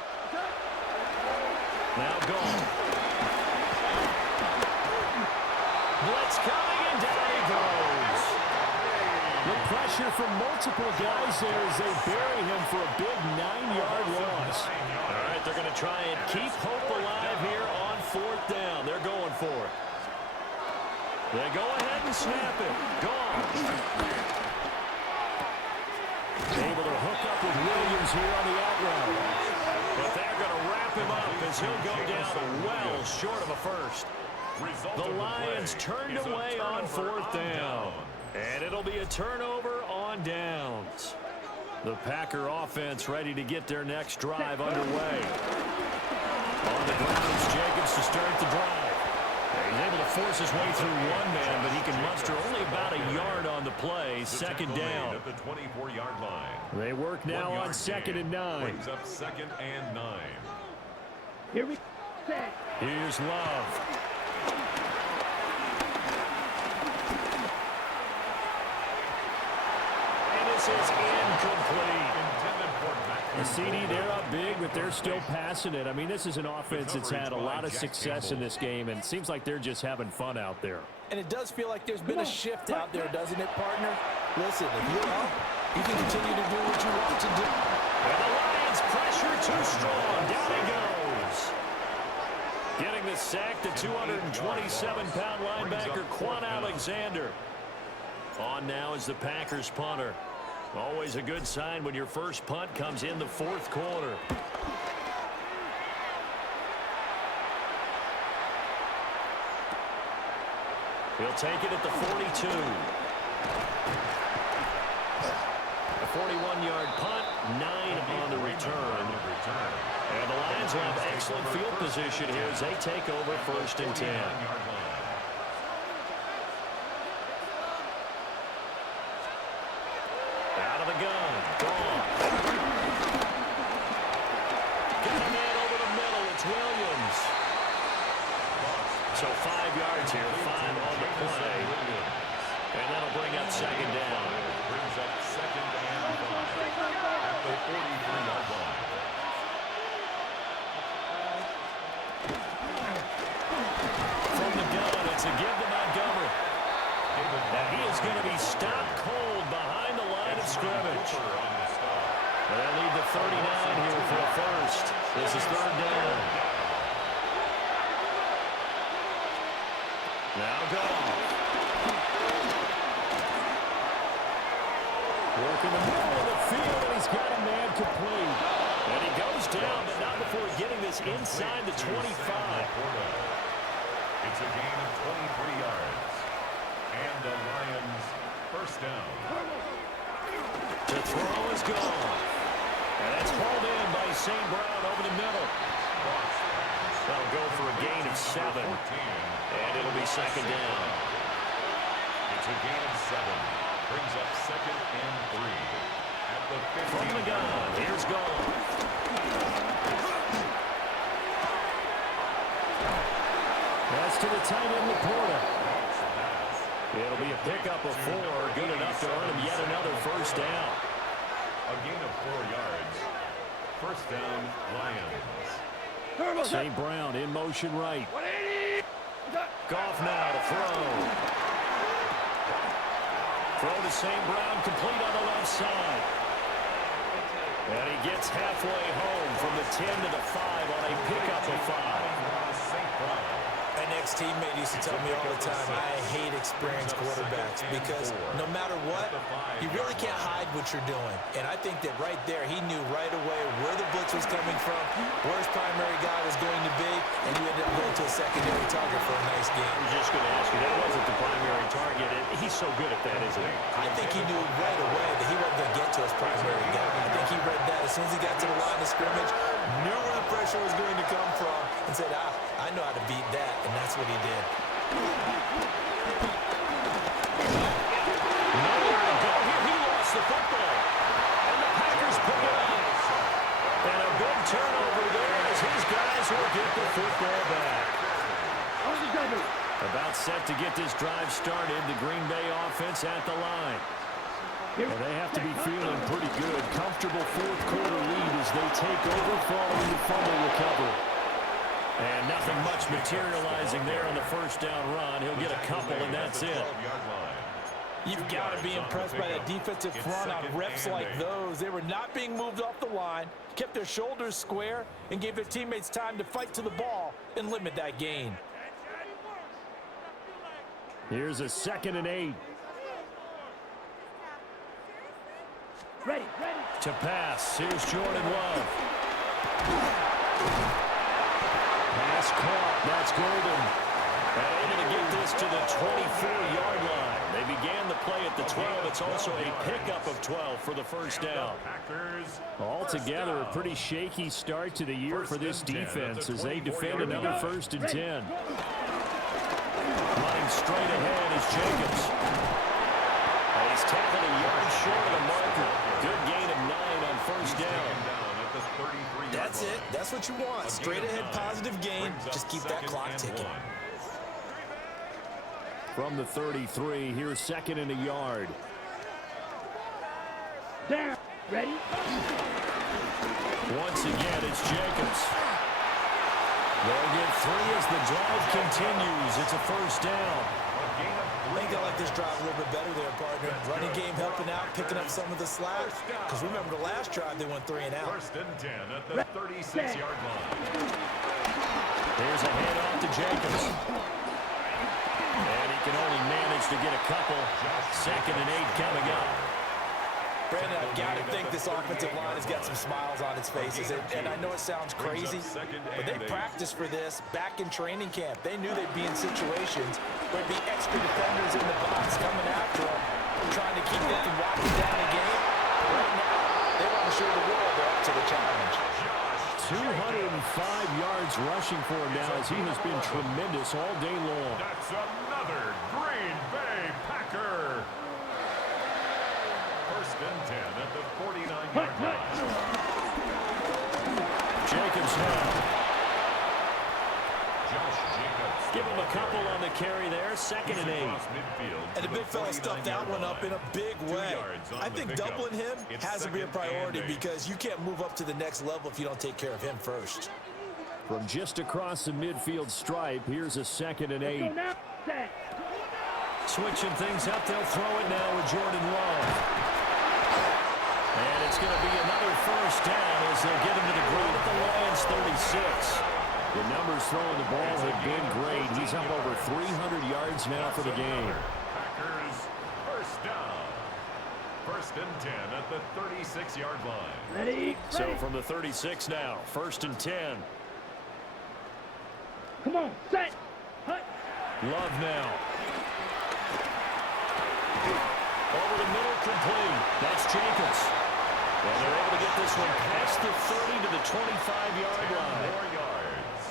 Now Goff. Blitz coming, and down he goes. The pressure from multiple guys there as they bury him for a big 9-yard loss. All right, they're going to try and keep hope alive here on 4th down. They're going for it. They go ahead and snap it. Gone. Able to hook up with Williams here on the out route. as he'll go down well short of a first. The Lions turned away on fourth down. And it'll be a turnover on downs. The Packer offense ready to get their next drive underway. On the ground is Jacobs to start the drive. He's able to force his way through one man, but he can muster only about a yard on the play. Second down. At the 24-yard line. They work now on 2nd and 9. Brings up 2nd and 9. Here we go. Here's Love. And this is incomplete. The CD, they're up big, but they're still passing it. I mean, this is an offense that's had a lot of success in this game, and it seems like they're just having fun out there. And it does feel like there's been a shift out there, doesn't it, partner? Listen, if you're up, you can continue to do what you want to do. And the Lions pressure too strong. Down he goes. Getting the sack, the 227-pound linebacker, Quan Alexander. On now is the Packers punter. Always a good sign when your first punt comes in the fourth quarter. He'll take it at the 42. A 41-yard punt, 9 on the return. And the Lions have excellent field position here as they take over 1st and 10. Out of the gun. Gone. Got a man over the middle. It's Williams. So 5 yards here, 5 on the play. And that'll bring up 2nd down. Brings up 2nd and 5 at the 43-yard line. From the gun, it's a give to Montgomery. And he is going to be stopped cold behind the line of scrimmage. They'll lead the 39 here for a first. This is 3rd down. Now Goff. Working the middle of the field, and he's got a man complete. And he goes down, but not before getting this inside the 25. It's a gain of 23 yards. And the Lions first down. To throw is gone. And that's hauled in by St. Brown over the middle. That'll go for a gain of 7. And it'll be 2nd down. It's a gain of 7. Brings up 2nd and 3. At the 15. From the gun, here's Goff. That's to the tight end, Laporta. It'll be a pickup of 4. Good enough to earn him yet another first down. A gain of 4 yards. First down, Lions. St. Brown in motion right. Goff now to throw. Throw to St. Brown, complete on the left side. And he gets halfway home from the 10 to the 5 on a pickup of 5. St. Brown. My ex-teammate used to tell me all the time, I hate experienced quarterbacks because no matter what, you really can't hide what you're doing. And I think that right there, he knew right away where the blitz was coming from, where his primary guy was going to be, and you ended up going to a secondary target for a nice game. I was just going to ask you, that wasn't the primary target. He's so good at that, isn't he? I think he knew right away that he wasn't going to get to his primary guy. I think he read that as soon as he got to the line of scrimmage, knew where the pressure was going to come from, and said, I know how to beat that, and that's what he did. Nowhere to go here. He lost the football. And the Packers pick it up. And a big turnover there as his guys will get the football back. About set to get this drive started, the Green Bay offense at the line. Well, they have to be feeling pretty good. Comfortable fourth quarter lead as they take over following the fumble recovery. And nothing much materializing there on the first down run. He'll get a couple, and that's it. You've got to be impressed by that defensive front on reps like those. They were not being moved off the line, kept their shoulders square, and gave their teammates time to fight to the ball and limit that gain. Here's a 2nd and 8. Ready. To pass. Here's Jordan Love. pass caught. That's Golden. And able to get this to the 24-yard line. They began the play at the 12. It's also a pickup of 12 for the first down. Altogether, a pretty shaky start to the year for this defense as they defend another 1st and 10. Running straight ahead is Jacobs. And he's tackled a yard short of the marker. Good gain of 9 on first down. That's it. That's what you want. Straight ahead positive gain. Just keep that clock ticking. From the 33, here's 2nd and a yard. Down. Ready? Once again, it's Jacobs. They'll get 3 as the drive continues. It's a first down. I think I like this drive a little bit better there, partner. Running game helping out, picking up some of the slack. Because remember the last drive, they went 3 and out. 1st and 10 at the 36-yard line. Here's a handoff to Jacobs. And he can only manage to get a couple. 2nd and 8 coming up. Brandon, I've got to think this offensive line has got some smiles on its faces. And I know it sounds crazy, but they practiced for this back in training camp. They knew they'd be in situations where there'd be extra defenders in the box coming after them, trying to keep them from walking down the game. Right now, they want to show the world they're up to the challenge. 205 yards rushing for him now as he has been tremendous all day long. That's another Green Bay Packer. 1st and 10 at the 49-yard line. Jacobs now. Josh Jacobs. Give him a couple on the carry there. 2nd and 8. And the big fella stuffed that one up in a big way. I think doubling him has to be a priority because you can't move up to the next level if you don't take care of him first. From just across the midfield stripe, here's a 2nd and 8. Go now. Set. Switching things up, they'll throw it now with Jordan Love. And it's going to be another first down as they'll get him to the ground at the Lions 36. The numbers throwing the ball have been great. He's up over 300 yards now for the game. Packers first down. 1st and 10 at the 36-yard line. Ready? So from the 36 now, 1st and 10. Come on. Set. Hut. Love now. Over the middle, complete. That's Jacobs. And they're able to get this one past the 30 to the 25-yard line. 4 yards.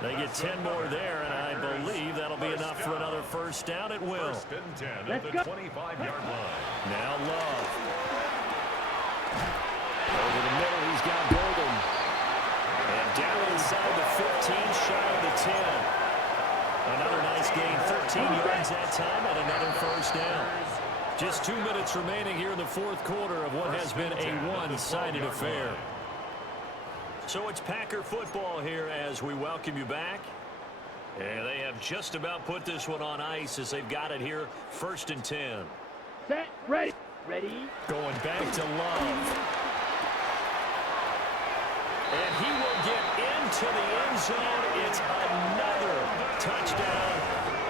They get 10 more there, and I believe that'll be enough for another first down. It will. 1st and 10 at Let's the go. 25-yard line. Now Love. Over the middle, he's got Golden. And down inside the 15, shy of the 10. Another nice gain, 13 yards that time, and another first down. Just 2 minutes remaining here in the 4th quarter of what has been a one-sided affair. So it's Packer football here as we welcome you back. And they have just about put this one on ice as they've got it here, 1st and 10. Set. Ready. Ready. Going back to Love. And he will get into the end zone. It's another touchdown.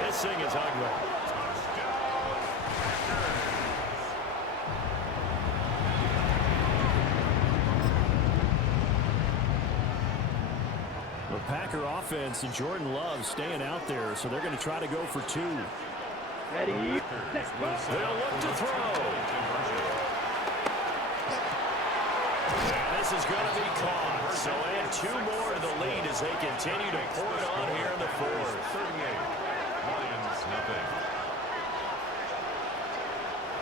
This thing is ugly. The Packer offense and Jordan Love staying out there, so they're going to try to go for 2. Ready. Set. They'll look to throw. And this is going to be caught. So add 2 more to the lead as they continue to pour it on here in the 4th. 38. Lions, nothing.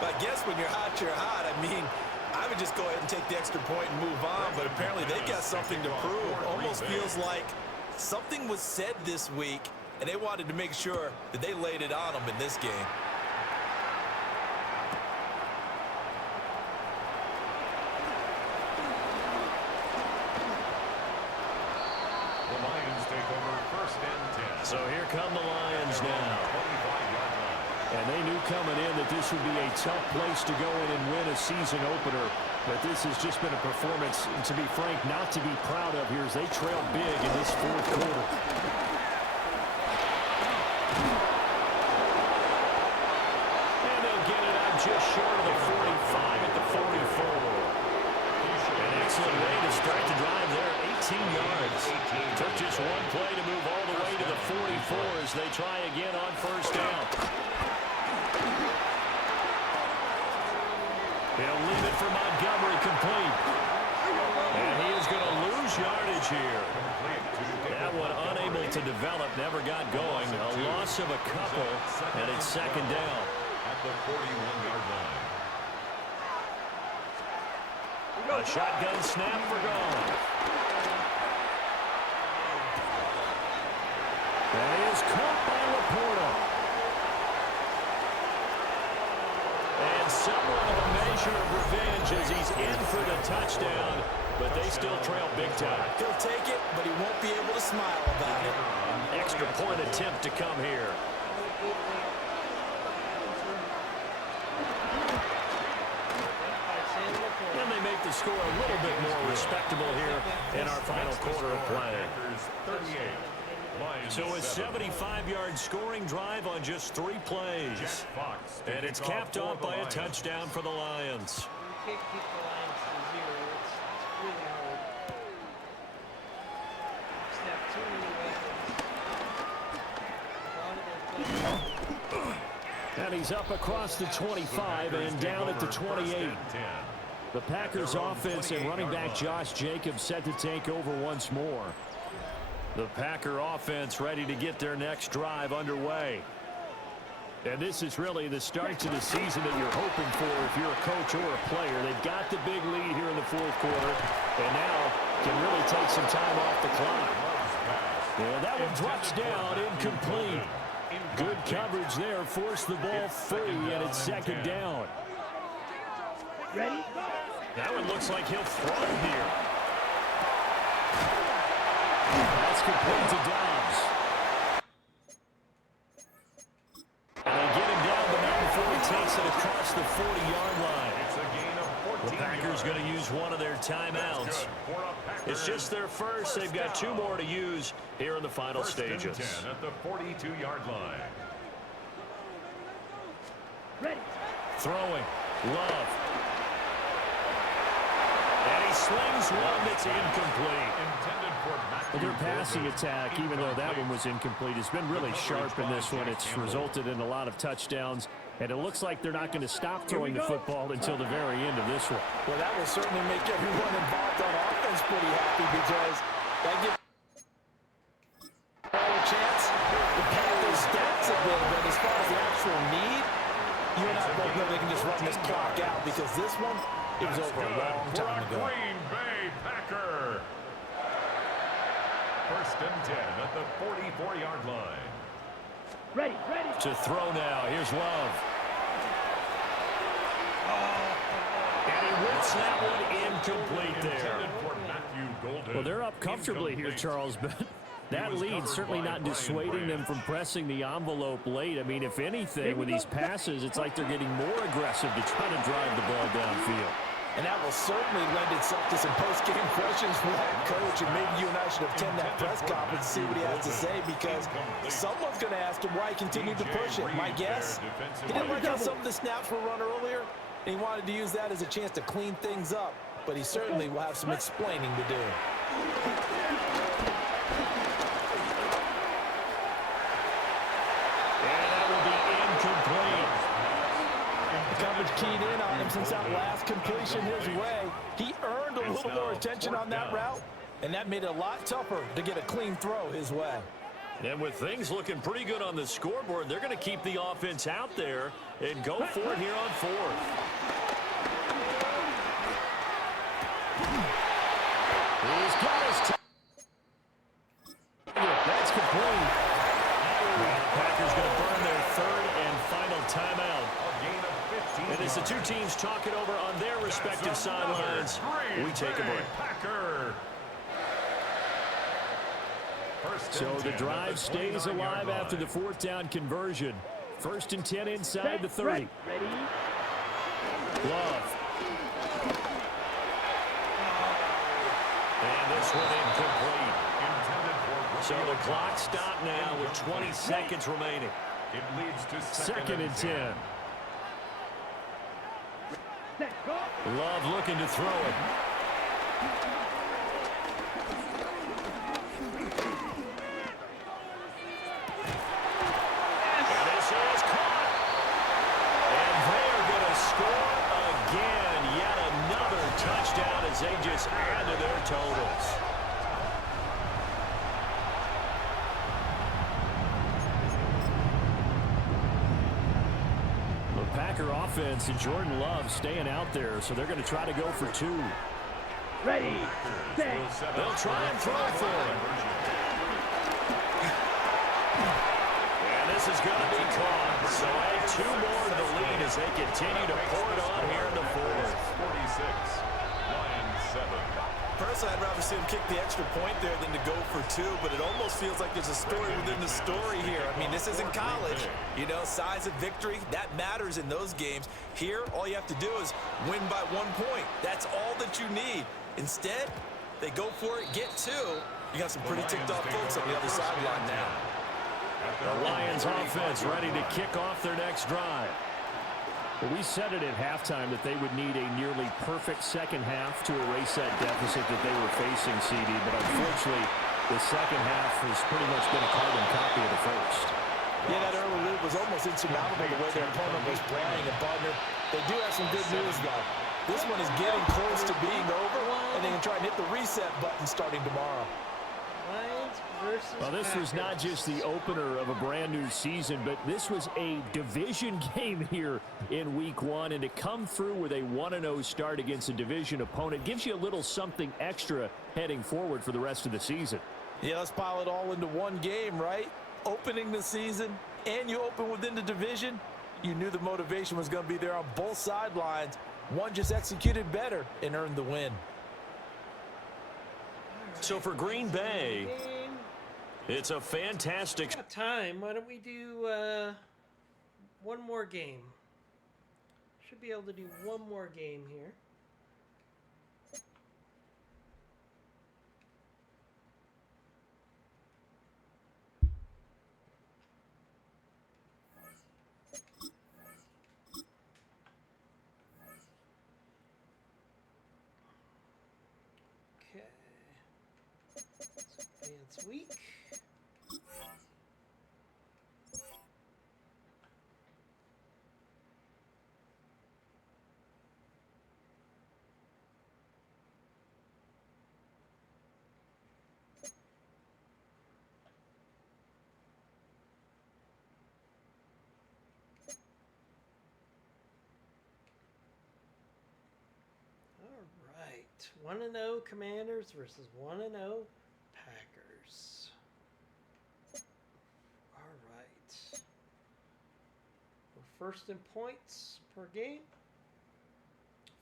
But I guess when you're hot, you're hot. I mean, I would just go ahead and take the extra point and move on, but apparently they got something to prove. Almost feels like something was said this week, and they wanted to make sure that they laid it on them in this game. The Lions take over 1st and 10. So here come the Lions now. 25-yard line. And they knew coming in that this would be a tough place to go in and win a season opener. But this has just been a performance, to be frank, not to be proud of here as they trail big in this 4th quarter. And they'll get it out just short of the 45 at the 44. An excellent way to start the drive there, 18 yards. Took just one play to move all the as they try again on first down. He'll leave it for Montgomery, complete. And he is going to lose yardage here. That one unable to develop, never got going. A loss of a couple, and it's second down. At the 41-yard line. A shotgun snap for Gone. That is caught by Laporta. And somewhat of a measure of revenge as he's in for the touchdown, but they still trail big time. He'll take it, but he won't be able to smile about it. Extra point attempt to come here. And they make the score a little bit more respectable here in our final quarter of play. So a 75-yard scoring drive on just 3 plays. And it's capped off by a touchdown for the Lions. You can't keep the Lions to 0. It's really hard. Just have too many weapons. And he's up across the 25 and down at the 28. The Packers offense and running back Josh Jacobs set to take over once more. The Packer offense ready to get their next drive underway. And this is really the start to the season that you're hoping for if you're a coach or a player. They've got the big lead here in the fourth quarter, and now can really take some time off the clock. And that one drops down, incomplete. Good coverage there, forced the ball free, and it's second down. Ready? That one looks like he'll throw here. That's complete to Dobbs. And they get him down, but not before he takes it across the 40-yard line. The Packers going to use one of their timeouts. It's just their first. They've got 2 more to use here in the final stages. At the 42-yard line. Ready? Throwing. Love. And he slings one that's incomplete. Well, their passing attack, even though that one was incomplete, has been really sharp in this one. It's resulted in a lot of touchdowns, and it looks like they're not going to stop throwing the football until the very end of this one. Well, that will certainly make everyone involved on offense pretty happy because that gives a chance to pad their stats a bit. But as far as the actual need, you and I both know they can just run this clock out because this one, it was over a long time ago. Green Bay Packer. First and 10 at the 44-yard line. Ready? Ready? To throw now. Here's Love. And he whips that one incomplete there. Well, they're up comfortably here, Charles, but that lead certainly not dissuading them from pressing the envelope late. I mean, if anything, with these passes, it's like they're getting more aggressive to try to drive the ball downfield. And that will certainly lend itself to some post-game questions for that coach. And maybe you and I should attend that press conference and see what he has to say, because someone's going to ask him why he continued to push it. My guess, he didn't like how some of the snaps were run earlier, and he wanted to use that as a chance to clean things up. But he certainly will have some explaining to do. And that will be incomplete. Coverage keyed in on him since that last completion his way. He earned a little more attention on that route, and that made it a lot tougher to get a clean throw his way. And with things looking pretty good on the scoreboard, they're going to keep the offense out there and go for it here on 4th. He's got his that's complete. And the Packers going to burn their 3rd and final timeout. And as the 2 teams talk it over on their respective sidelines, we take a break. So the drive stays alive after the 4th down conversion. 1st and 10 inside the 30. Ready? Love. And this one incomplete. So the clock stopped now with 20 seconds remaining. It leads to 2nd and 10. Set, go. Love looking to throw it. touchdown as they just add to their totals. The Packer offense and Jordan Love staying out there, so they're going to try to go for 2. Ready, set. They'll try and throw for it. And this is going to be caught. So add 2 more to the lead as they continue to pour it on here in the 4th. 46, Lions 7. Personally, I'd rather see him kick the extra point there than to go for 2, but it almost feels like there's a story within the story here. I mean, this isn't college. You know, size of victory, that matters in those games. Here, all you have to do is win by 1 point. That's all that you need. Instead, they go for it, get 2. You got some pretty ticked off folks on the other sideline now. The Lions offense ready to kick off their next drive. Well, we said it at halftime that they would need a nearly perfect second half to erase that deficit that they were facing, CD. But unfortunately, the second half has pretty much been a carbon copy of the first. Yeah, that early lead was almost insurmountable the way their opponent was playing. And, partner, they do have some good news, though. This one is getting close to being over, and they can try and hit the reset button starting tomorrow. Lions versus Well, this was not just the opener of a brand new season, but this was a division game here in week 1. And to come through with a 1-0 start against a division opponent gives you a little something extra heading forward for the rest of the season. Yeah, let's pile it all into one game, right? Opening the season, and you open within the division. You knew the motivation was going to be there on both sidelines. One just executed better and earned the win. So for Green Bay, it's a fantastic... Got time. Why don't we do one more game? Should be able to do one more game here. Okay. Advance week. All right. 1-0 Commanders versus 1-0 Packers. All right. We're first in points per game.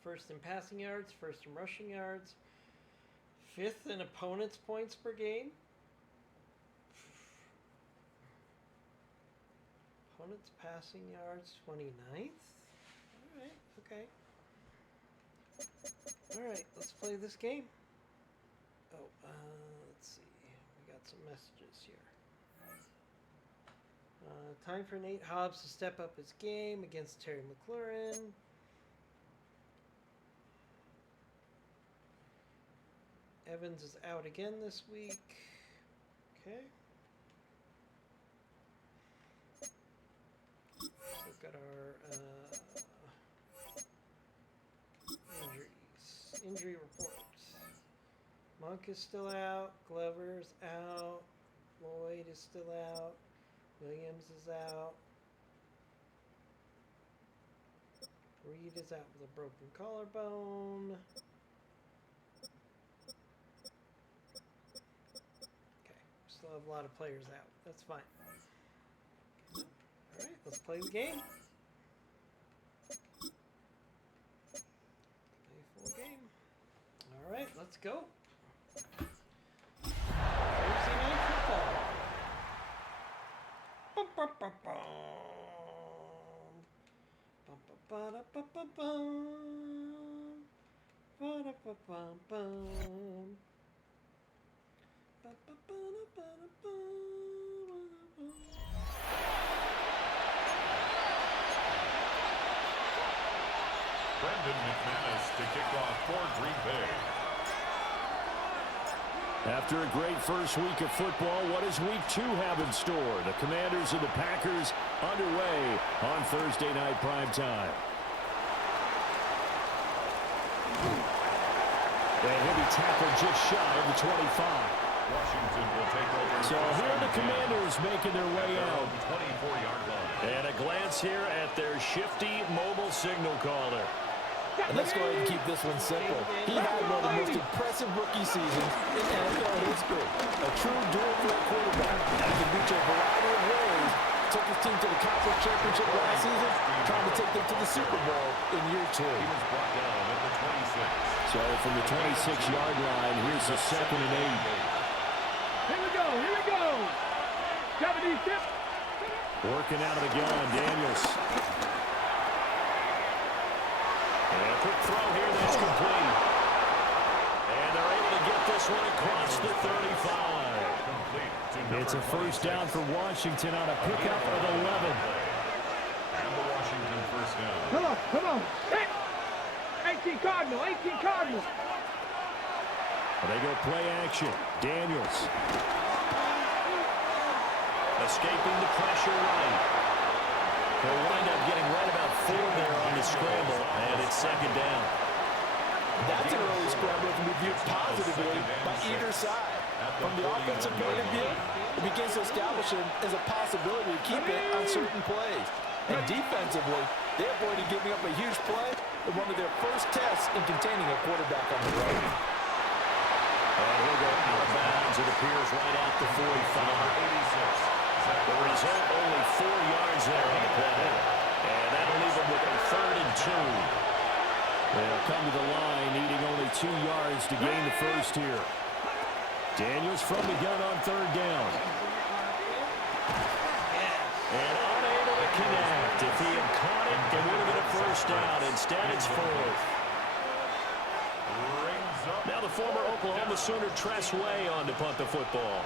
First in passing yards, first in rushing yards. Fifth in opponents' points per game. Opponents' passing yards, 29th. All right, okay. All right, let's play this game. Oh, let's see. We got some messages here. Time for Nate Hobbs to step up his game against Terry McLaurin. Evans is out again this week. Okay. We've got our injury reports. Monk is still out. Glover's out. Lloyd is still out. Williams is out. Reed is out with a broken collarbone. Okay, still have a lot of players out. That's fine. Alright, let's play the game. Play full game. Alright, let's go. Thursday Night Football. Bum, bum, bum, bum. Bum, bum, ba-da-ba-ba-bum. Ba-da-ba-bum-bum. Ba-ba-ba-da-ba-da-bum. Brendan McManus to kick off for Green Bay. After a great first week of football, what does week 2 have in store? The Commanders and the Packers underway on Thursday night primetime. And he'll be tackled just shy of the 25. Washington will take over. So here are the Commanders making their way out. 24-yard line. And a glance here at their shifty mobile signal caller. And let's go ahead and keep this one simple. He had one of the most impressive rookie seasons in NFL history. A true dual-threat quarterback that can reach a variety of ways. Took his team to the conference championship last season, trying to take them to the Super Bowl in year 2. He was brought down at the 26. So from the 26-yard line, here's the 2nd and 8. Here we go. Here we go. 76. Working out of the gun, Daniels. And a quick throw here that's complete. And they're able to get this one across the 35. It's a first down for Washington on a pickup of 11. And the Washington first down. Come on. Come on. Hey. 18 Cardinal. 18 Cardinal. They go play action. Daniels. Escaping the pressure right. He'll wind up getting right about 4 there on the scramble, and it's 2nd down. That's an early scramble that can be viewed positively by either side. From the offensive point of view, it begins to establish him as a possibility to keep it on certain plays. And defensively, they avoided giving up a huge play in one of their first tests in containing a quarterback on the road. And he'll go out of bounds, it appears, right at the 45. The result, only 4 yards there on the play. And that'll leave them with a 3rd and 2. They'll come to the line, needing only 2 yards to gain the first here. Daniels from the gun on 3rd down. And unable to connect. If he had caught it, it would have been a first down. Instead, it's 4th. Now the former Oklahoma Sooner Tress Way on to punt the football.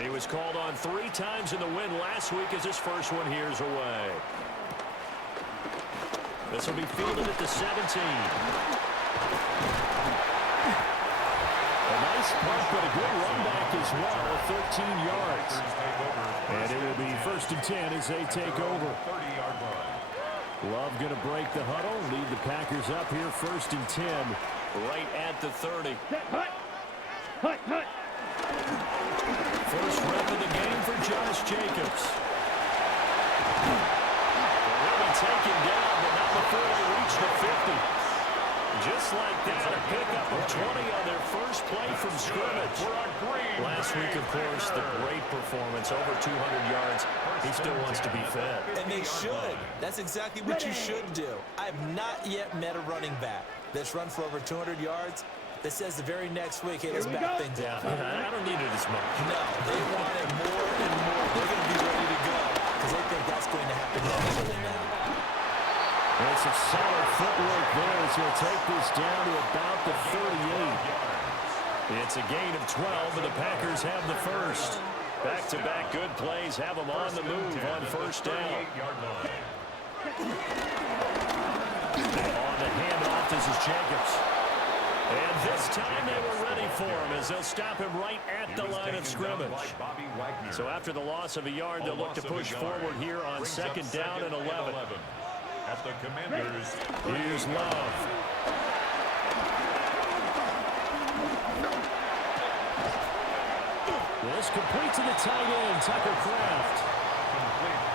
He was called on 3 times in the win last week as his first one here's away. This will be fielded at the 17. A nice punt, but a good run back as well, 13 yards. And it will be 1st and 10 as they take over. 30-yard line. Love going to break the huddle, lead the Packers up here 1st and 10. Right at the 30. Hut. Hut. Hut. First rep of the game for Josh Jacobs. They'll be taken down, but not before they reach the 50. Just like that, a pickup of 20 on their first play from scrimmage. Last week, of course, the great performance, over 200 yards. He still wants to be fed. And they should. That's exactly what you should do. I have not yet met a running back that's run for over 200 yards that says the very next week, hey, let's back things up. I don't need it as much. No, they want it more and more. They're going to be ready to go because they think that's going to happen naturally now. It's a solid footwork there as he'll take this down to about the 38. It's a gain of 12, and the Packers have the first. Back-to-back good plays have them on the move on first down. On the handoff, this is Jacobs. And this time they were ready for him as they'll stop him right at the line of scrimmage. So after the loss of a yard, they'll look to push forward here on 2nd down and 11. At the Commanders, Here's Love. This complete to the tight end, Tucker Kraft.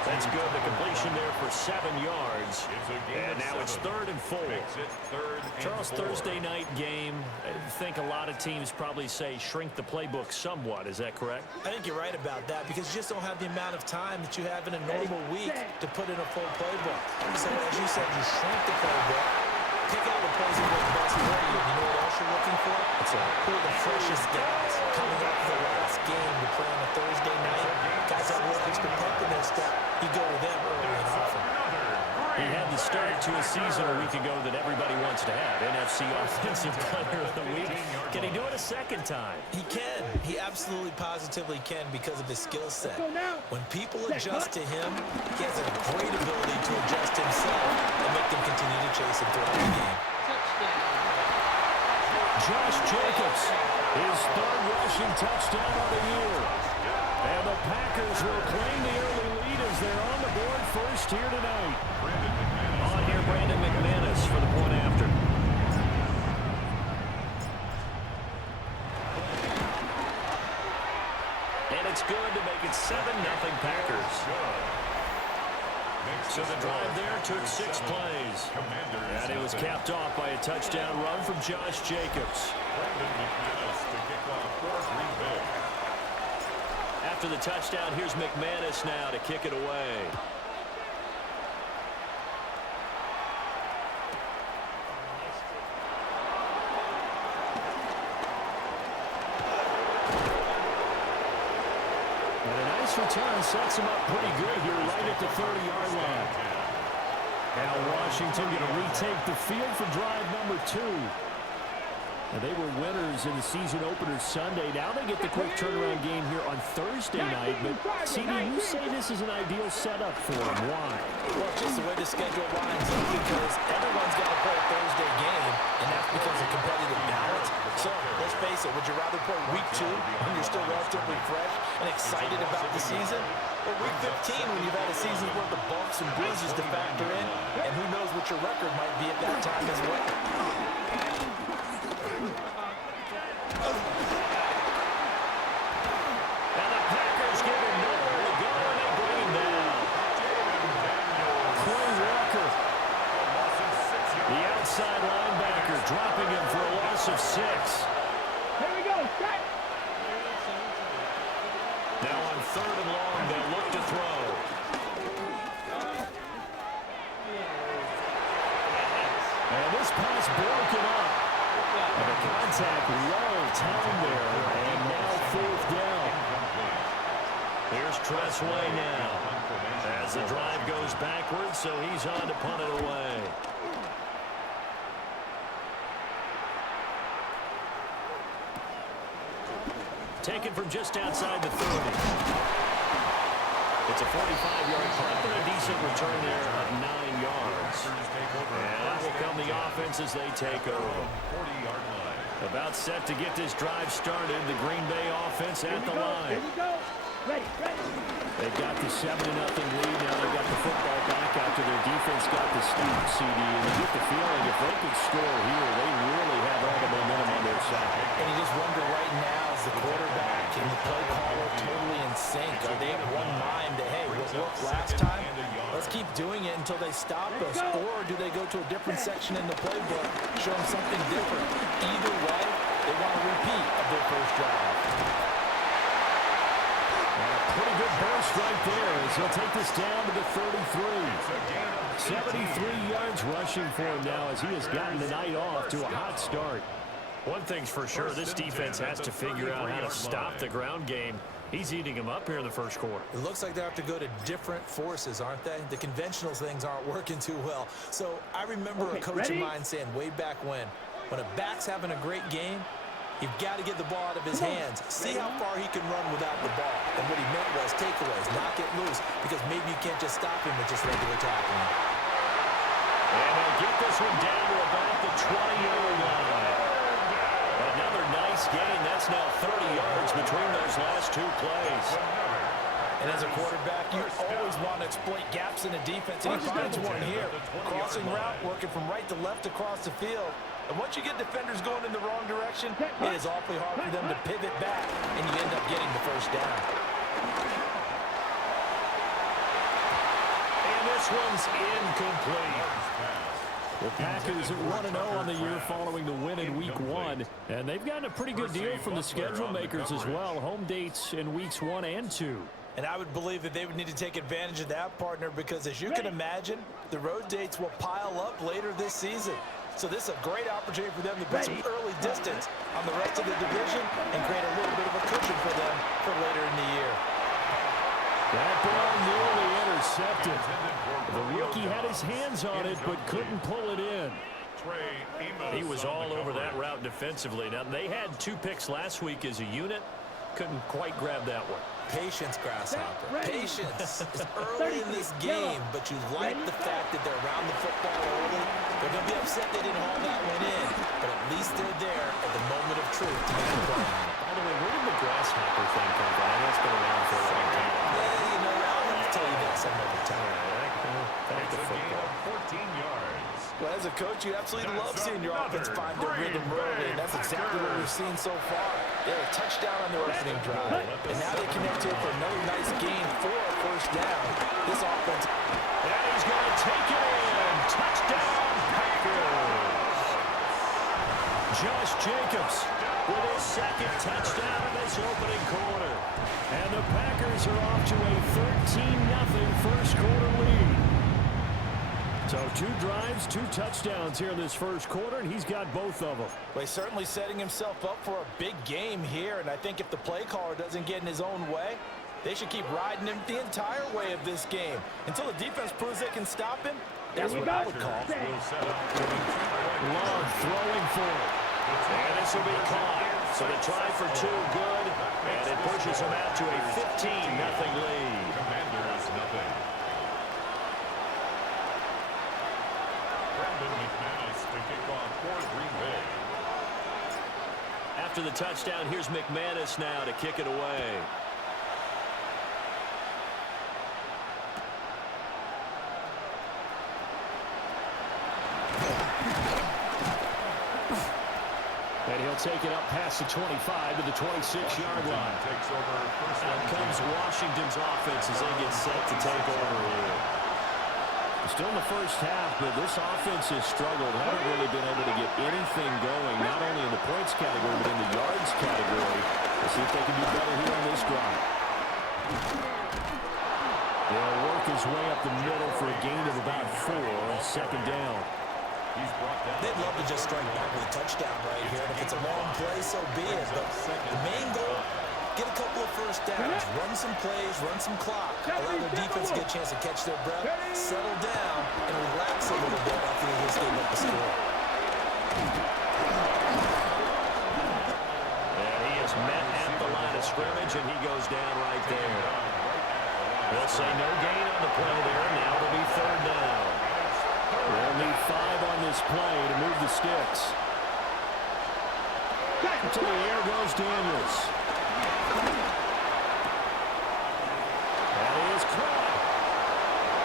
That's good. The completion there for 7 yards. And now it's 3rd and 4. Charles, Thursday night game. I think a lot of teams probably say shrink the playbook somewhat. Is that correct? I think you're right about that because you just don't have the amount of time that you have in a normal week to put in a full playbook. So as you said, you shrink the playbook, pick out the plays that work best for you. You know what else you're looking for? Who are the freshest guys coming up for the last game to play on a Thursday night? Guys that work extra pep in their step. You go to them early and often. He had the start to a season a week ago that everybody wants to have. NFC Offensive Player of the Week. Can he do it a second time? He can. He absolutely positively can because of his skill set. When people adjust to him, he has a great ability to adjust himself and make them continue to chase him throughout the game. Josh Jacobs, his 3rd rushing touchdown of the year. And the Packers will claim the early lead as they're on the board first here tonight. On here, Brandon McManus for That's good to make it 7-0 Packers. So the drive there took 6 plays. And it was capped off by a touchdown run from Josh Jacobs. After the touchdown, here's McManus now to kick it away. Return sets him up pretty good here right at the 30-yard line. Now Washington going to retake the field for drive number 2. And they were winners in the season opener Sunday. Now they get the quick turnaround game here on Thursday night. But, CD, you say this is an ideal setup for them. Why? Well, just the way the schedule lines up, because everyone's got to play a Thursday game, and that's because of competitive balance. So, let's face it, would you rather play week 2 when you're still relatively fresh and excited about the season? Or week 15 when you've had a season's worth of bumps and bruises to factor in, and who knows what your record might be at that time as well? Outside linebacker dropping him for a loss of 6. Here we go, set. Now on 3rd and long, they'll look to throw. And this pass broken up. And the contact well timed there. And now 4th down. Here's Tressway now. As the drive goes backwards, so he's on to punt it away. Taken from just outside the 30. It's a 45-yard punt, but a decent return there of 9 yards. And that will come the offense as they take over. About set to get this drive started. The Green Bay offense at the line. Here we go. Ready, ready. They've got the 7-0 lead. Now they've got the football back after their defense got the start, CD. And you get the feeling if they could score here, they really have all the momentum on their side. And you just wonder right now, is the quarterback and the play caller totally in sync? Are they of one mind that, hey, what worked last time? Let's keep doing it until they stop us. Or do they go to a different section in the playbook, show them something different? Either way, they want a repeat of their first drive. Pretty good burst right there as he'll take this down to the 33. 73 yards rushing for him now as he has gotten the night off to a hot start. One thing's for sure, this defense has to figure out how to stop the ground game. He's eating him up here in the first quarter. It looks like they have to go to different forces, aren't they? The conventional things aren't working too well. So I remember a coach of mine saying way back when a back's having a great game, you've got to get the ball out of his hands. See how far he can run without the ball. And what he meant was takeaways, knock it loose, because maybe you can't just stop him with just regular tackling. And they'll get this one down to about the 20-yard line. Another nice gain. That's now 30 yards between those last 2 plays. And as a quarterback, you always want to exploit gaps in the defense. And he finds one here. Crossing route, working from right to left across the field. And once you get defenders going in the wrong direction, it is awfully hard for them to pivot back, and you end up getting the first down. And this one's incomplete. The Packers at 1-0 on the year following the win in Week 1. And they've gotten a pretty good deal from the schedule makers as well. Home dates in Weeks 1 and 2. And I would believe that they would need to take advantage of that, partner, because as you can imagine, the road dates will pile up later this season. So this is a great opportunity for them to put some early distance on the rest of the division and create a little bit of a cushion for them for later in the year. That ball nearly intercepted. The rookie had his hands on it but couldn't pull it in. He was all over that route defensively. Now, they had 2 picks last week as a unit. Couldn't quite grab that one. Patience, Grasshopper. Patience is early in this game, but you like the fact that they're around the football early. They're going to be upset they didn't haul that one in, but at least they're there at the moment of truth to make a play. By the way, where did the Grasshopper thing come from? I know it's been around for a long time. Yeah, you know, I'll have to tell you that some other time. Back to football. 14 yards. Well, as a coach, you absolutely love seeing your offense find their rhythm early, and that's exactly what we've seen so far. They had a touchdown on their opening drive, and now they connect to it for another nice gain for a first down. This offense... And he's going to take it in. Touchdown, Packers. Josh Jacobs with his second touchdown in this opening quarter. And the Packers are off to a 13-0 first quarter lead. So 2 drives, 2 touchdowns here in this first quarter, and he's got both of them. Well, he's certainly setting himself up for a big game here, and I think if the play caller doesn't get in his own way, they should keep riding him the entire way of this game. Until the defense proves they can stop him, that's what I would call. Love throwing for it. And this will be caught. So the try for 2 good, and it pushes him out to a 15-0 lead. Commanders nothing. McManus to kick off for Green Bay. After the touchdown, here's McManus now to kick it away. And he'll take it up past the 25 to the 26-yard line. Out comes Washington's offense as they get set to take over here. Still in the first half, but this offense has struggled. Haven't really been able to get anything going, not only in the points category, but in the yards category. Let's see if they can do better here on this drive. They'll work his way up the middle for a gain of about 4. Second down. They'd love to just strike back with a touchdown right here. And if it's a long play, so be it. But the main goal, get a couple of first downs, run some plays, run some clock, allow their defense to get a chance to catch their breath, settle down, and relax a little bit after they just gave up the score. And he is met at the line of scrimmage, and he goes down right there. They'll say no gain on the play there. Now it'll be third down. They'll need 5 on this play to move the sticks. To the air goes Daniels. That is caught.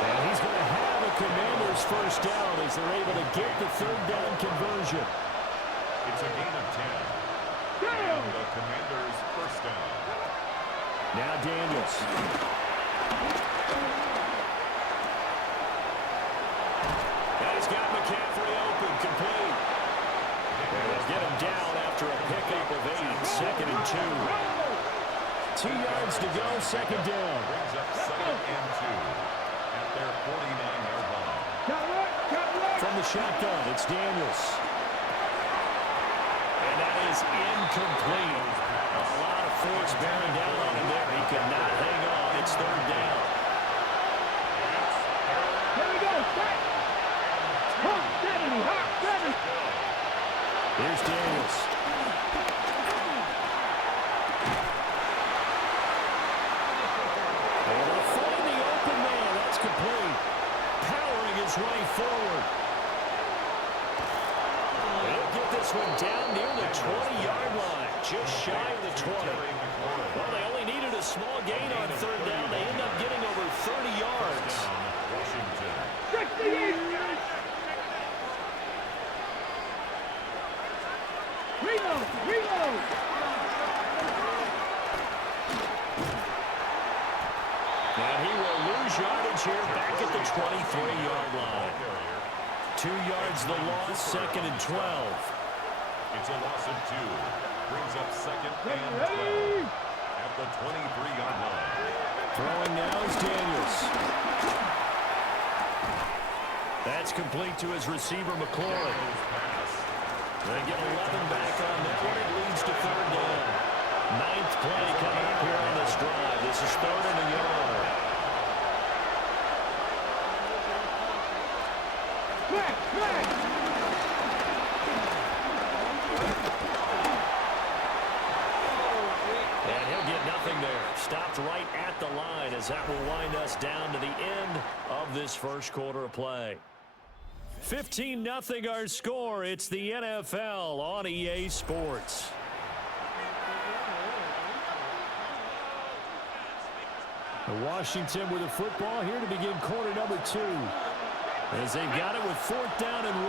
And he's going to have a Commander's first down as they're able to get the third down conversion. It's a gain of 10. And the Commanders' first down. Now Daniels. And he's got McCaffrey open, complete. And they'll get him down after a pickup of 8. Second and 2. 2 yards to go, second down. Brings up second and 2 at their 49-yard line. From the shotgun, it's Daniels. And that is incomplete. A lot of force bearing down on him there. He could not hang on. It's third down. Here we go. Hot 70, hot 70. Here's Daniels. Able to find the open man. That's complete. Powering his way forward. They'll get this one down near the 20-yard line. Just shy of the 20. Well, they only needed a small gain on third down. They end up getting over 30 yards. Washington. 68. Reload. And he will lose yardage here back at the 23-yard line. 2 yards the loss, second and 12. It's a loss of 2. Brings up second and 12 at the 23-yard line. Throwing now is Daniels. That's complete to his receiver, McLaurin. They get 11 back on that one. It leads to third down. 9th play coming up here on this drive. This is third and a yard. And he'll get nothing there. Stopped right at the line as that will wind us down to the end of this first quarter of play. 15-0 our score. It's the NFL on EA Sports. Washington with the football here to begin quarter number 2. As they've got it with 4th down and 1.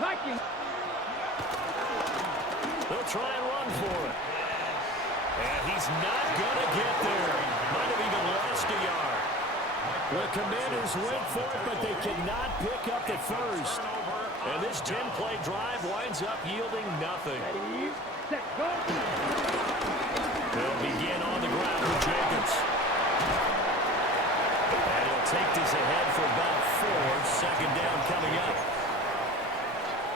Liking. They'll try and run for it. And he's not going to get there. Might have even lost a yard. The Commanders went for it, but they cannot pick up the first. And this 10-play drive winds up yielding nothing. Ready, set, go. They'll begin on the ground with Jacobs. And he'll take this ahead for about 4. 2nd down coming up.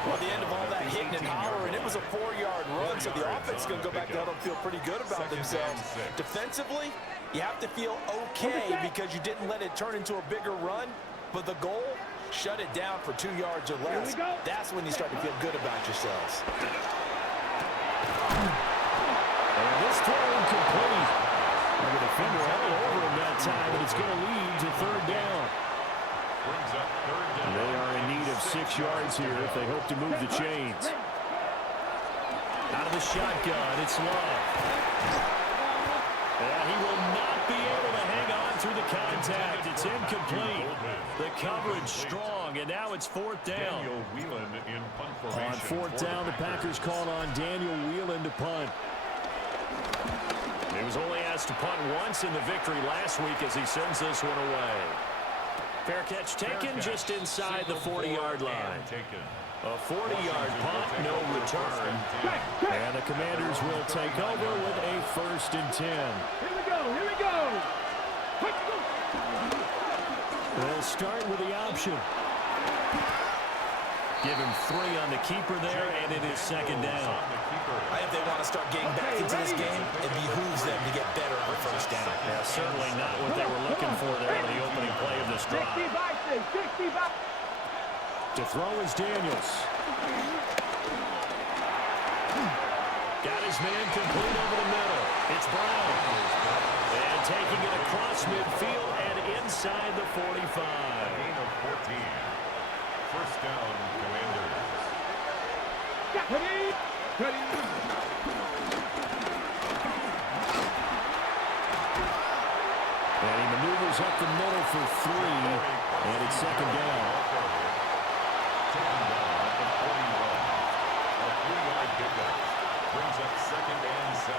Well, the end of all that hitting and hollering, it was a 4-yard run, so the offense is going to go back down and feel pretty good about themselves. Defensively, you have to feel okay because you didn't let it turn into a bigger run, but the goal, shut it down for 2 yards or less. That's when you start to feel good about yourselves. And this throw incomplete. And the defender all over him that time, and it's going to lead to 3rd down. They are in need of 6 yards here if they hope to move the chains. Out of the shotgun, it's Love. And he will not be able to hang on through the contact. It's incomplete. The coverage strong, and now it's 4th down. On 4th down, the Packers called on Daniel Whelan to punt. He was only asked to punt once in the victory last week as he sends this one away. Fair catch taken just inside the 40-yard line. A 40-yard punt, no return. And the Commanders will take over with a 1st and 10. Here we go, here we go. They'll start with the option. Give him 3 on the keeper there, and it is 2nd down. I think they want to start getting back into this game. It behooves them to get better on 1st down. Yeah, certainly not what they were looking for there on the opening play of this drive. 65. To throw is Daniels. Got his man complete over the middle. It's Brown. And taking it across midfield and inside the 45. Gain of 14. 1st down, Commanders. Ready. And he maneuvers up the middle for 3. And it's 2nd down. Taken down at the 41. A 3-yard pickup. Brings up 2nd and 7.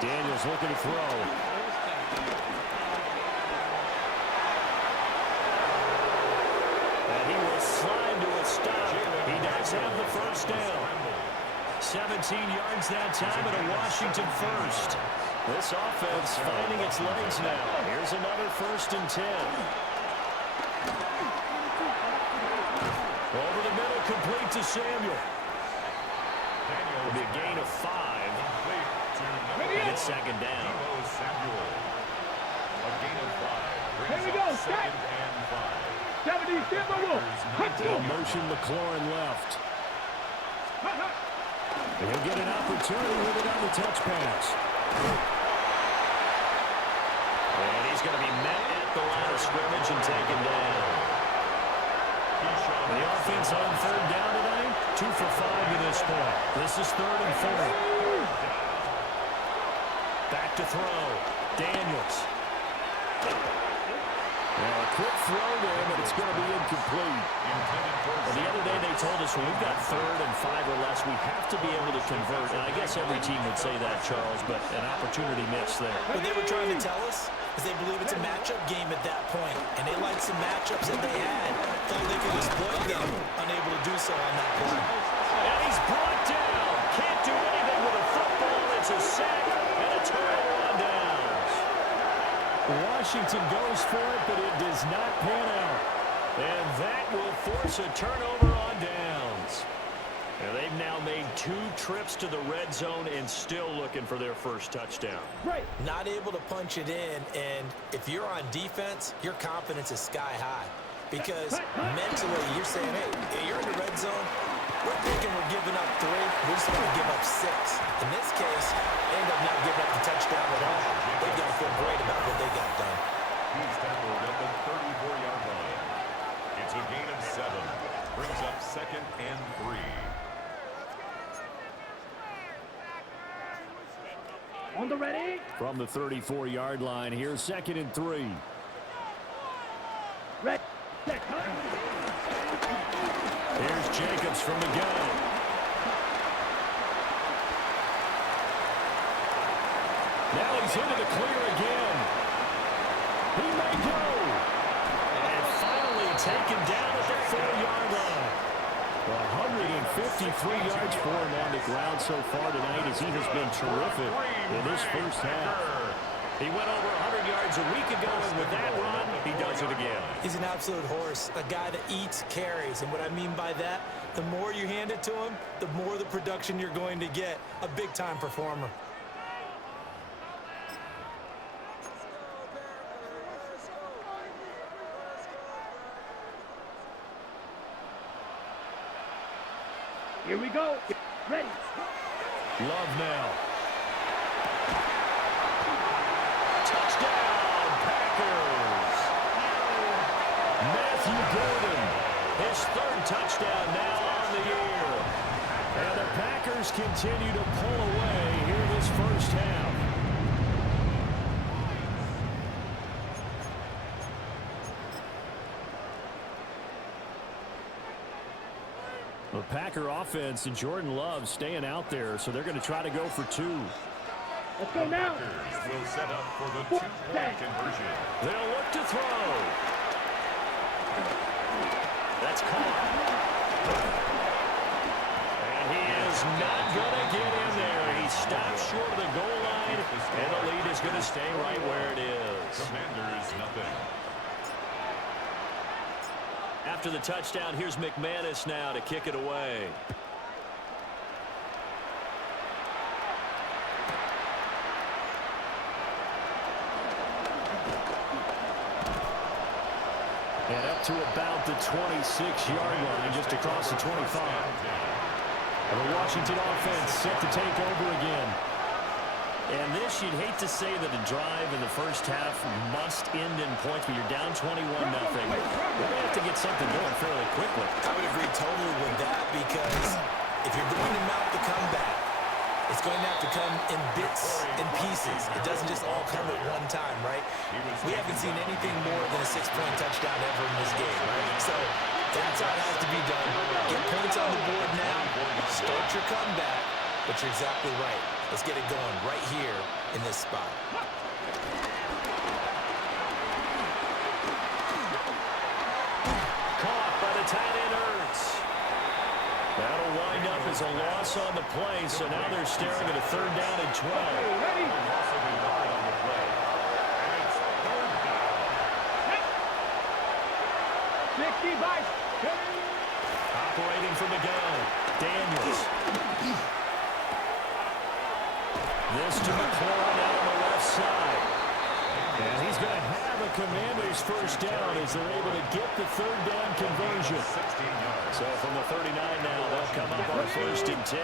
Daniels looking to throw. And he will slide to a stop. He does have the 1st down. 17 yards that time and a Washington 1st. This offense finding its legs now. Here's another 1st and 10. Over the middle, complete to Samuel. It'll be a gain of 5. And it's 2nd down. A gain of 5. Here we go, set. 70, They'll motion McLaurin left. And he'll get an opportunity with it on the touch pass. And he's going to be met at the line of scrimmage and taken down. The offense on 3rd down tonight, 2 for 5 to this point. This is 3rd and 4. Back to throw. Daniels. And a quick throw there, but it's going to be incomplete. Well, the other day they told us when we've got 3rd and 5 or less, we have to be able to convert. And I guess every team would say that, Charles, but an opportunity missed there. What they were trying to tell us is they believe it's a matchup game at that point, and they liked some matchups that they had. Thought they could exploit them, unable to do so on that play. And he's brought down. Can't do anything with a football. It's a sack and a turnover on downs. Washington goes for it, but it does not pan out. And that will force a turnover on downs. And they've now made 2 trips to the red zone and still looking for their 1st touchdown. Not able to punch it in, and if you're on defense, your confidence is sky high. Because mentally, you're saying, hey, you're in the red zone. We're thinking we're giving up 3. We just want to give up 6. In this case, they end up not giving up the touchdown at all. They've got to feel great about what they got done. He's tackled at the 34-yard line. It's a gain of 7. Brings up 2nd and 3. On the ready. From the 34-yard line, here's 2nd and 3. Red. Set. Here's Jacobs from the gun. Now he's into the clear again. He may go. And finally taken down at the 4-yard line. 153 yards for him on the ground so far tonight as he has been terrific in this first half. He went over 100 yards a week ago, and with that run, he does it again. He's an absolute horse, a guy that eats carries. And what I mean by that, the more you hand it to him, the more the production you're going to get. A big-time performer. Here we go. Ready. Love now. Touchdown, Packers. Matthew Golden, his third touchdown now on the year. And the Packers continue to pull away here this first half. The Packer offense and Jordan Love staying out there, so they're going to try to go for 2. Let's go now. Packers will set up for the 2-point conversion. They'll look to throw. That's caught. And he is not going to get in there. He stops short of the goal line, and the lead is going to stay right where it is. Commanders, nothing. After the touchdown, here's McManus now to kick it away. And up to about the 26-yard line, just across the 25. And the Washington offense set to take over again. And this, you'd hate to say that a drive in the first half must end in points, but you're down 21-0. We're going to have to get something going fairly quickly. I would agree totally with that because if you're going to mount the comeback, it's going to have to come in bits and pieces. It doesn't just all come at one time, right? We haven't seen anything more than a 6-point touchdown ever in this game, right? So that's how it has to be done. Get points on the board now. Start your comeback. But you're exactly right. Let's get it going right here in this spot. Caught by the tight end Ertz. That'll wind up as a loss on the play, so now they're staring at a 3rd down and 12. Ready. Loss of a yard on the play. And it's 3rd down. 65. Operating from the gun, Daniels. This to McLaurin out on the left side. And he's going to have a Commander's first down as they're able to get the 3rd down conversion. 16 yards. So from the 39 now, they'll come up on 1st and 10.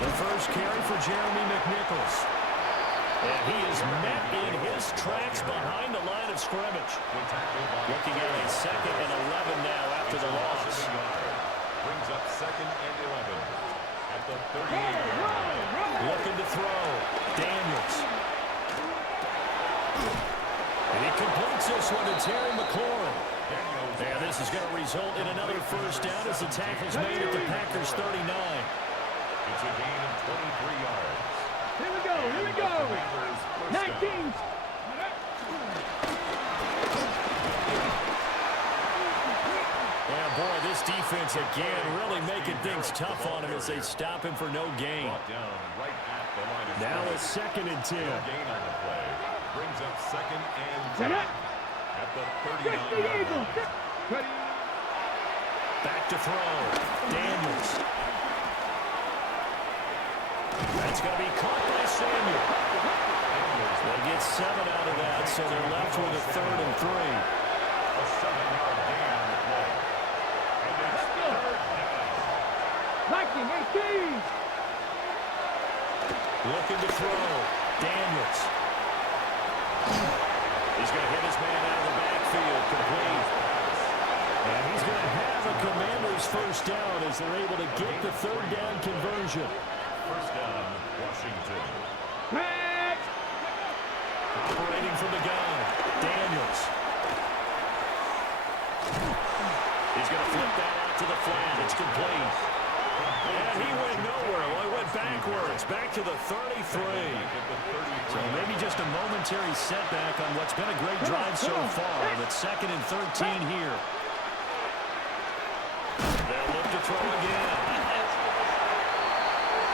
The first carry for Jeremy McNichols. And he is met in his tracks behind the line of scrimmage. Looking at a 2nd and 11 now after the loss. Brings up 2nd and 11. At the 38-yard line. Looking to throw. Daniels. And he completes this one to Terry McLaurin. And this is going to result in another first down as the tackle's made at the Packers 39. It's a gain of 23 yards. Here we go. Here we go. 19. Yeah, boy, this defense again really making things tough on him as they stop him for no gain. Brought down right at the line of Now scrimmage. it's 2nd and 10. No gain on the play. Brings up 2nd and 10 Set up. at the 60 39-yard Eagles. line. Ready. Back to throw. Daniels. That's going to be caught by Samuel. They get 7 out of that, so they're left with a 3rd and 3. A 7-yard gain on the play. And it's 3rd down. 19, 18. Looking to throw. Daniels. He's going to hit his man out of the backfield. Complete. And he's going to have a Commander's first down as they're able to get the 3rd down conversion. First down, Washington. Back. Operating from the gun. It's complete. And he went nowhere. Well, he went backwards, back to the 33. So maybe just a momentary setback on what's been a great drive so far. But 2nd and 13 here. They'll look to throw again.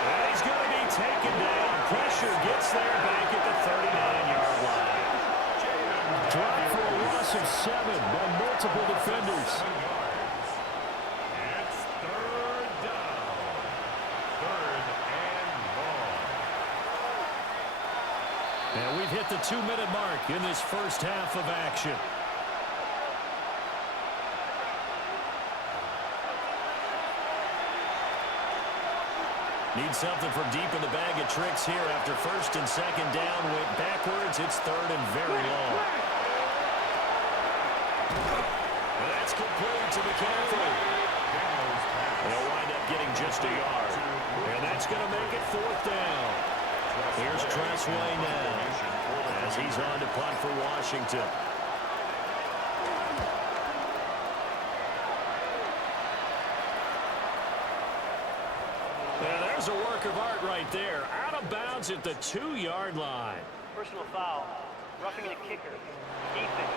And he's going to be taken down. Pressure gets there back at the 39-yard line. Drop for a loss of 7 by multiple defenders. It's 3rd down. 3rd and long. And we've hit the 2-minute mark in this first half of action. Need something from deep in the bag of tricks here after 1st and 2nd down. Went backwards. It's 3rd and very long. And that's complete to McCaffrey. They'll wind up getting just a yard. And that's going to make it 4th down. Here's Tressway now as he's on to punt for Washington. Yeah, there's a work of art right there. Out of bounds at the 2-yard line. Personal foul. Roughing the kicker. Defense.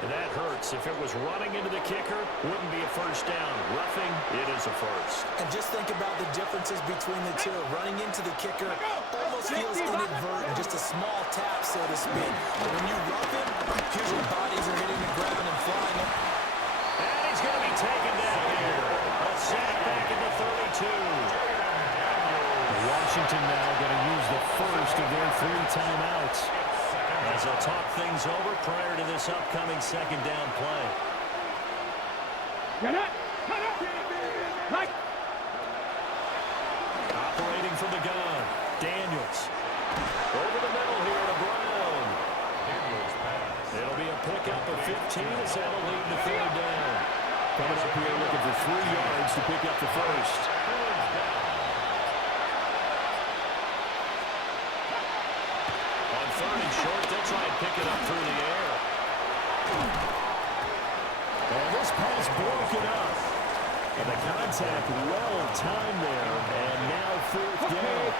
And that hurts. If it was running into the kicker, wouldn't be a first down. Roughing, it is a first. And just think about the differences between the two. Running into the kicker almost feels inadvertent, just a small tap, so to speak. But when you rough him, usually bodies are hitting the ground and flying up. And he's going to be taken down here. A sack back at the 32. Washington now going to use the first of their 3 timeouts. As they'll talk things over prior to this upcoming 2nd down play. Operating from the gun, Daniels. Over the middle here to Brown. It'll be a pickup of 15 as that'll lead to 3rd down. Coming up here looking for 3 yards to pick up the first. On 3rd and short, they'll try and pick it up through the air. And this pass broken up. And the contact well timed there. And now 4th down.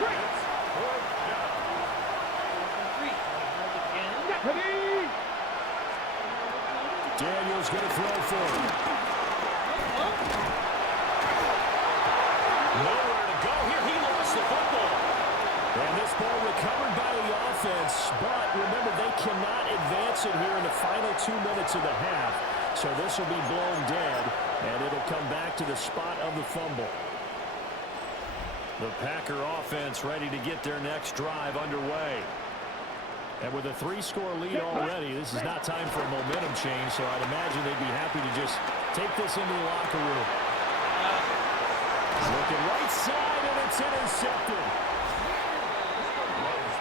Daniels going to throw for him. Nowhere to go here. He lost the football. And this ball recovered by the offense, but remember, they cannot advance it here in the final 2 minutes of the half. So this will be blown dead, and it'll come back to the spot of the fumble. The Packer offense ready to get their next drive underway. And with a 3-score lead already, this is not time for a momentum change, so I'd imagine they'd be happy to just take this into the locker room. Looking right side, and it's intercepted.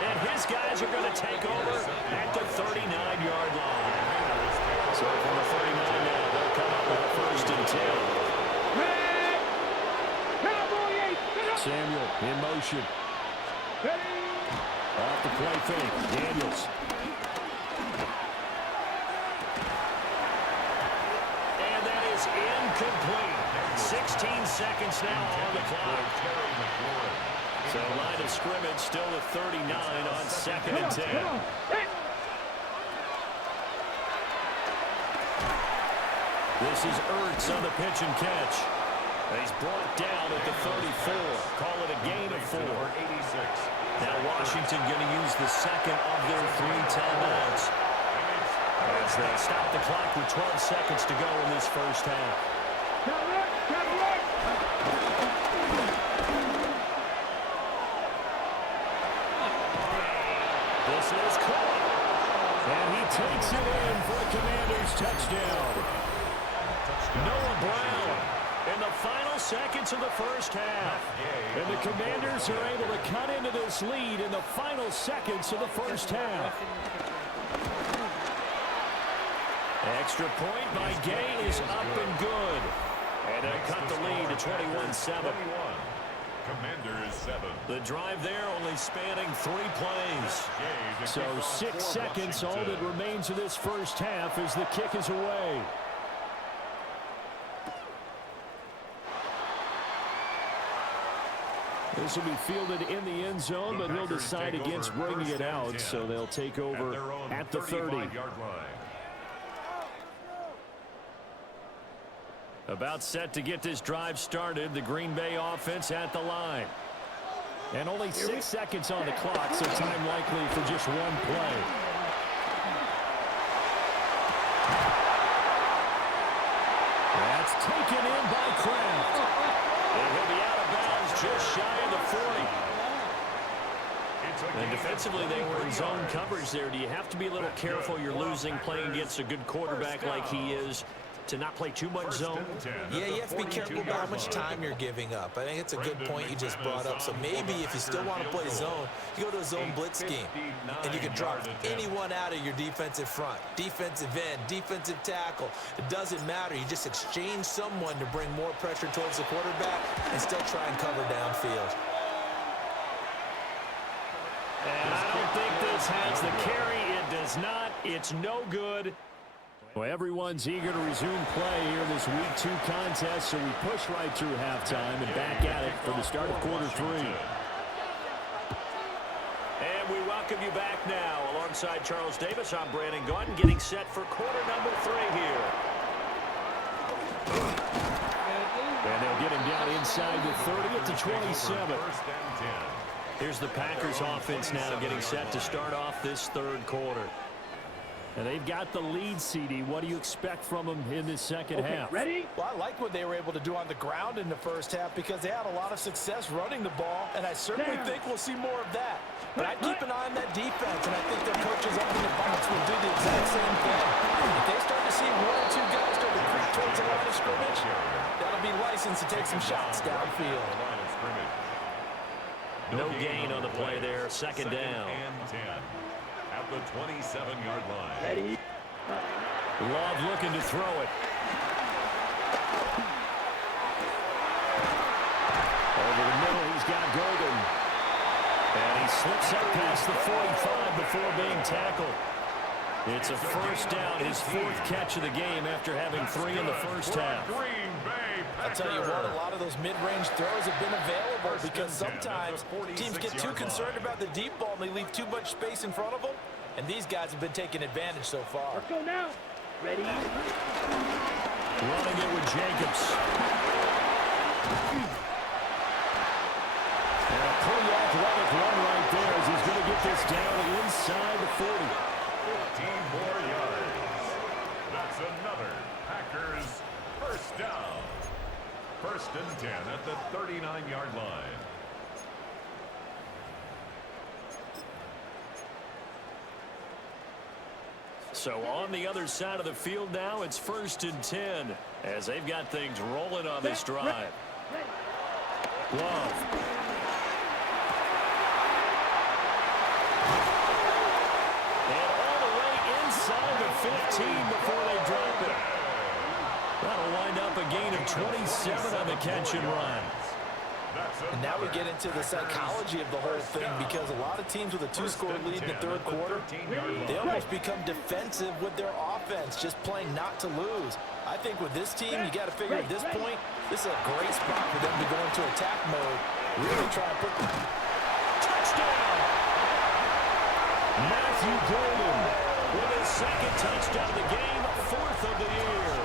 And his guys are going to take over at the 39-yard line. So from the 39 now, they'll come up with a 1st and 10. Samuel in motion. Off the play fake, Daniels. And that is incomplete. 16 seconds now on the clock. So line of scrimmage still at 39 on 2nd and 10. This is Ertz on the pitch and catch. He's brought down at the 34. Call it a gain of 4. Now Washington going to use the 2nd of their 3 timeouts as they stop the clock with 12 seconds to go in this first half. This is caught. And he takes it in for a Commanders touchdown. Noah Brown in the final seconds of the first half. And the Commanders are able to cut into this lead in the final seconds of the first half. Extra point by Gay is up and good. And they'll cut the lead to 21-7. Commanders 7. The drive there only spanning 3 plays. So 6 seconds, all that remains of this first half as the kick is away. This will be fielded in the end zone, but he'll decide against bringing it out, so they'll take over at the 30. About set to get this drive started, the Green Bay offense at the line. And only 6 seconds on the clock, so time likely for just one play. That's taken in by Kraft. And he'll be out of bounds just shy of the 40. And defensively, they were in zone coverage there. Do you have to be a little careful? You're losing playing against a good quarterback like he is to not play too much zone? Yeah, you have to be careful about how much time you're giving up. I think it's a good point you just brought up. So maybe if you still want to play zone, you go to a zone blitz scheme, and you can drop anyone out of your defensive front, defensive end, defensive tackle. It doesn't matter. You just exchange someone to bring more pressure towards the quarterback and still try and cover downfield. And I don't think this has the carry. It does not. It's no good. Well, everyone's eager to resume play here in this Week 2 contest, so we push right through halftime and back at it for the start of quarter 3. And we welcome you back now. Alongside Charles Davis, I'm Brandon Gaudin, getting set for quarter number 3 here. And they'll get him down inside the 30 at the 27. Here's the Packers offense now getting set to start off this third quarter. And they've got the lead, CD. What do you expect from them in this second half? Ready? Well, I like what they were able to do on the ground in the first half because they had a lot of success running the ball, and I certainly think we'll see more of that. But I'd keep an eye on that defense, and I think their coaches up in the box will do the exact same thing. If they start to see 1 or 2 guys start to creep towards the line of scrimmage, that'll be licensed to take some shots downfield. No gain on the play there. Second down. And 10. At the 27-yard line. Ready? Love looking to throw it. Over the middle, he's got Golden. And he slips up past the 45 before being tackled. It's a first down, his 4th catch of the game after having 3 in the first half. I'll tell you what, a lot of those mid-range throws have been available because sometimes teams get too concerned about the deep ball and they leave too much space in front of them, and these guys have been taking advantage so far. Let's go now. Ready? Running it with Jacobs. And a pretty athletic run right there as he's going to get this down inside the 40. 15 more yards. That's another Packers first down. First and 10 at the 39-yard line. So on the other side of the field now, it's first and 10 as they've got things rolling on this drive. Love. And all the way inside the 15 before they drop it. That'll wind up a gain of 27 on the catch and run. And now we get into the psychology of the whole thing because a lot of teams with a 2-score lead in the third quarter, they almost become defensive with their offense, just playing not to lose. I think with this team, you got to figure at this point, this is a great spot for them to go into attack mode, really try and put the Touchdown! Matthew Golden with his 2nd touchdown of the game, 4th of the year.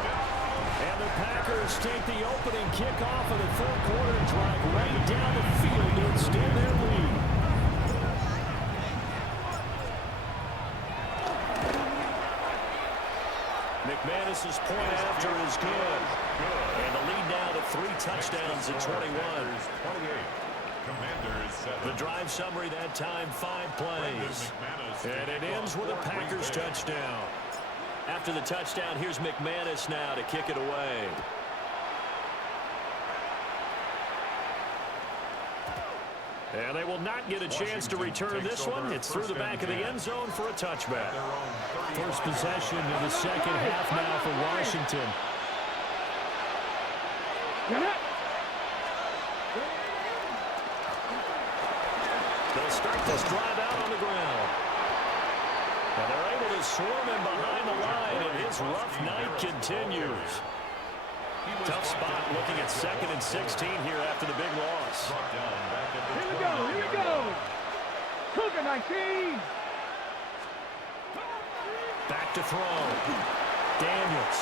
And the Packers take the opening kickoff of the third quarter and drive right down the field to extend their lead. McManus's point after is good. And the lead now to 3 touchdowns at 21. The drive summary that time, 5 plays. And it ends with a Packers touchdown. After the touchdown, here's McManus now to kick it away. And they will not get a chance to return this one. It's through the back of the end zone for a touchback. First possession of the second half now for Washington. They'll start this drive out on the ground. And they're able to swarm him behind the line, and his rough night continues. Tough spot looking at 2nd and 16 here after the big loss. Here we go, here we go. Cougar 19. Back to throw. Daniels.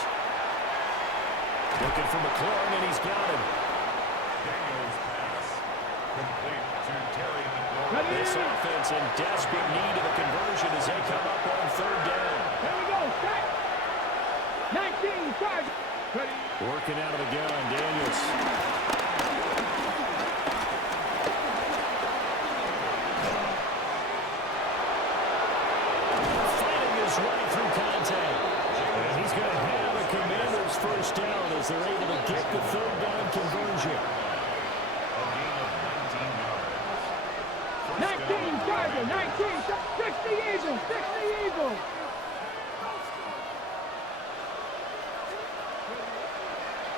Looking for McLaurin, and he's got him. Daniels pass. Complete to Terry McLaurin. This offense in desperate need of a conversion as they come up on 3rd down. Here we go, set. 19, charge. Ready. Working out of the gun, Daniels. Fighting his way through contact. And he's going to have a Commander's 1st down as they're able to get the 3rd down conversion. A gain of 19 yards. 19, Charger, 19, 60 Eagles, 60 Eagles.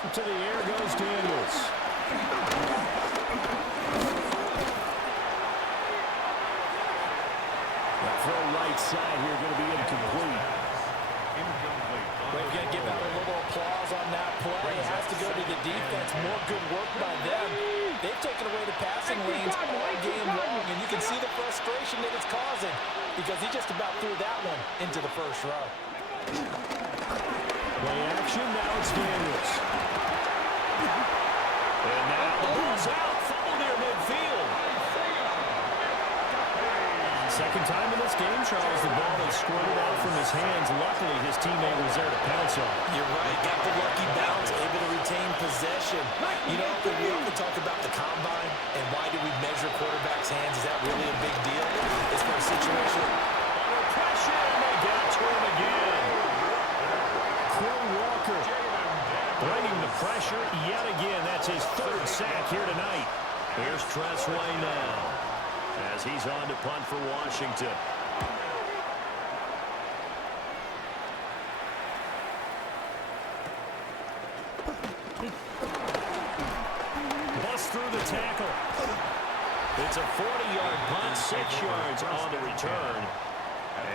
To the air goes Daniels. The throw right side here going to be incomplete. We're going to give out a little applause on that play. It has to go to the defense. More good work by them. They've taken away the passing lanes all game long, and you can see the frustration that it's causing because he just about threw that one into the 1st row. Play action, now it's Daniels. And now the ball's out. Fumble near midfield. Second time in this game, Charles, the ball has squirted out from his hands. Luckily, his teammate was there to pounce on. You're right. Got the lucky bounce, able to retain possession. You know, we often talk about the combine and why do we measure quarterbacks' hands. Is that really a big deal? It's for a situation. Under pressure, and they get it to him again. Quinn Walker bringing the pressure yet again. That's his 3rd sack here tonight. Here's Tressway now as he's on to punt for Washington. Bust through the tackle. It's a 40-yard punt, 6 yards on the return.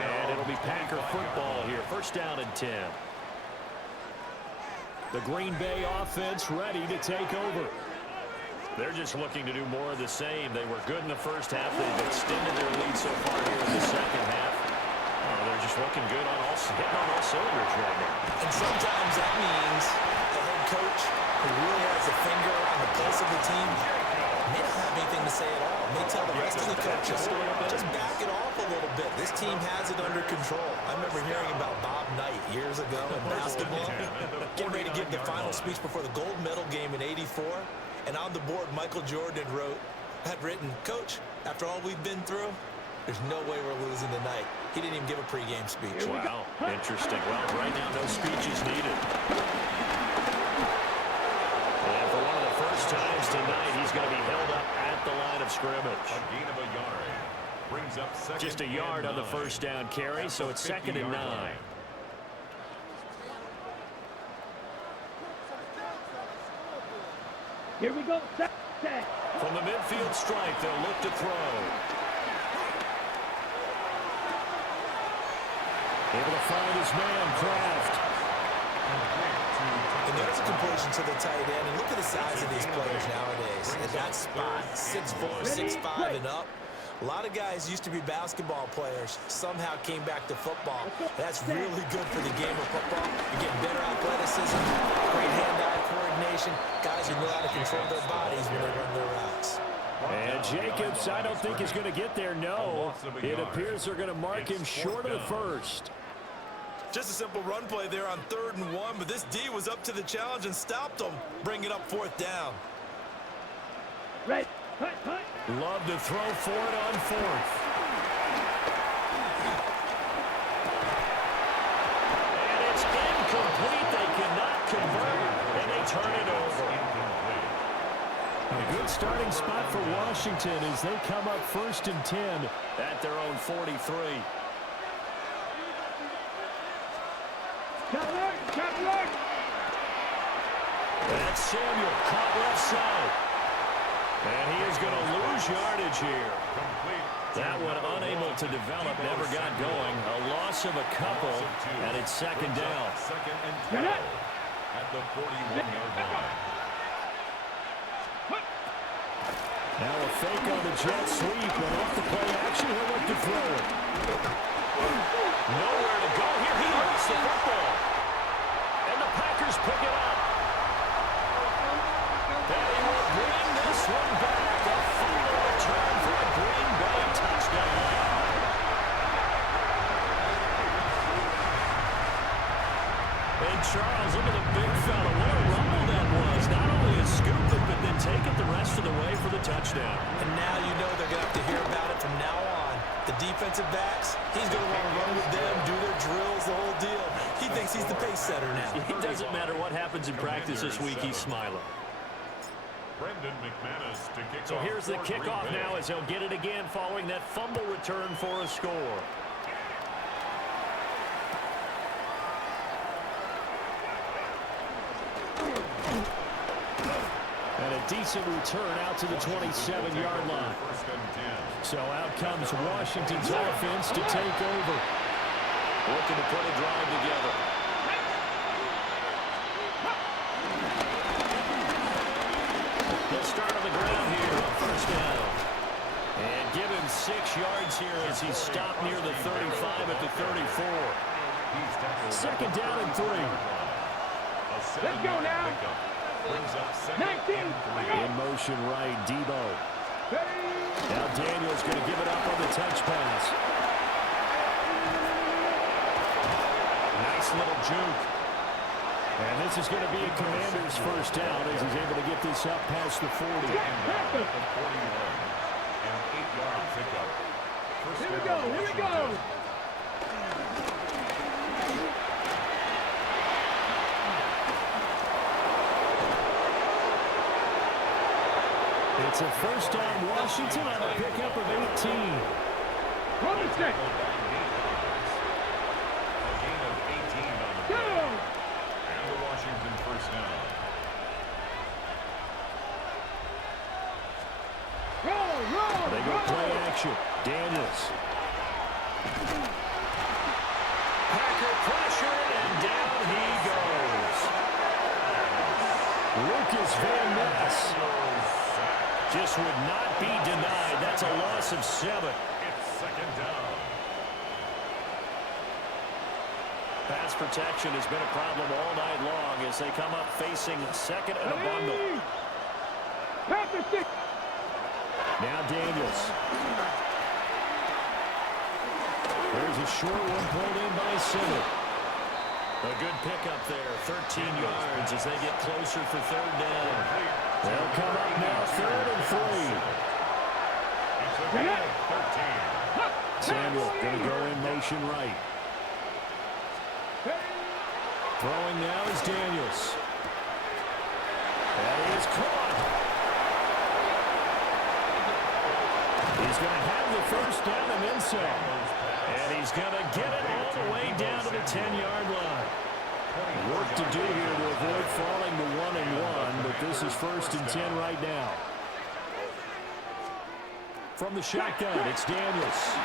And it'll be Packer football here. 1st down and 10. The Green Bay offense ready to take over. They're just looking to do more of the same. They were good in the 1st half. They've extended their lead so far here in the 2nd half. They're just looking good on hitting on all cylinders right now. And sometimes that means a head coach who really has a finger on the pulse of the team may not have anything to say at all. May tell the rest of the coaches, just back it off a little bit. This team has it under control. I remember hearing about Bob Knight years ago in basketball, getting ready to give the final speech before the gold medal game in '84. And on the board, Michael Jordan had written, "Coach, after all we've been through, there's no way we're losing tonight." He didn't even give a pregame speech. Wow, interesting. Well, right now, no speech is needed. And for one of the first times tonight, he's going to be held up at the line of scrimmage. A gain of a yard. Brings up 2nd Just a yard on the 1st down carry, so it's 2nd and 9. Here we go, set. From the midfield stripe, they'll look to throw. Able to find his man, Kraft. And there's a completion to the tight end. And look at the size of these players nowadays. At that spot, 6'4", 6'5", and up. A lot of guys used to be basketball players, somehow came back to football. That's really good for the game of football. You're getting better athleticism, great hand-eye coordination, guys who know how to control their bodies when they run their routes. And Jacobs, I don't think is going to get there, no. It appears they're going to mark him short of the 1st. Just a simple run play there on 3rd and 1, but this D was up to the challenge and stopped them, bringing up 4th down. Right. Love to throw for it on 4th. And it's incomplete. They cannot convert, and they turn it over. A good starting spot for Washington as they come up 1st and 10 at their own 43. That's Samuel caught left side. And he is going to lose yardage here. Complete That one unable to develop, never got going. A loss of a couple, and it's second down. Second and 12 at the 41-yard line. Now a fake on the jet sweep, and off the play action, he'll look to throw it. Nowhere to go here. He hurts the football. And the Packers pick it up. They will bring this one back. A final return for a Green Bay touchdown. And Charles, look at the big fella. What a rumble that was. Not only a scoop it, but then take it the rest of the way for the touchdown. And now you know they're going to have to hear about it from now on. The defensive backs, he's going to want to run with them, do their drills, the whole deal. He thinks he's the pace setter now. It doesn't matter what happens in practice this week, he's smiling. Brendan McManus to kick So off here's the for kickoff Green Bay. now as he'll get it again following that fumble return for a score. And a decent return out to the 27-yard line. First and 10. So out comes Washington's offense to take over. Looking to put a drive together. They'll start on the ground here on first down. And give him 6 yards here as he's stopped near the 35 at the 34. Second down and 3. Let's go now. Brings up second 19. and 3. In motion right, Debo. Ready. Now Daniels going to give it up on the touch pass. Nice little juke. And this is going to be a Commander's first down as he's able to get this up past the 40. At the 41. An 8-yard pickup. First Here we down, go. Here we go. Washington. It's a first down Washington on a pickup of 18. Hold it straight. A gain of 18 on the Go. play. And the Washington first down. Roll. They go play action. Daniels. Packer pressure, and down he goes. Lucas Van Ness. Just would not be denied. That's a loss of 7. It's second down. Pass protection has been a problem all night long as they come up facing second and a bundle. Pass the stick. Now Daniels. There's a short one pulled in by Simmons. A good pickup there, 13 yards as they get closer for third down. They'll come up now, third and 3. It's a gain of 13. Samuel going to go in motion right. Throwing now is Daniels. And he is caught. He's going to have the first down and then some. And he's going to get it all the way down to the 10-yard line. Work to do here to avoid falling to 1-1, but this is first and 10 right now. From the shotgun, it's Daniels.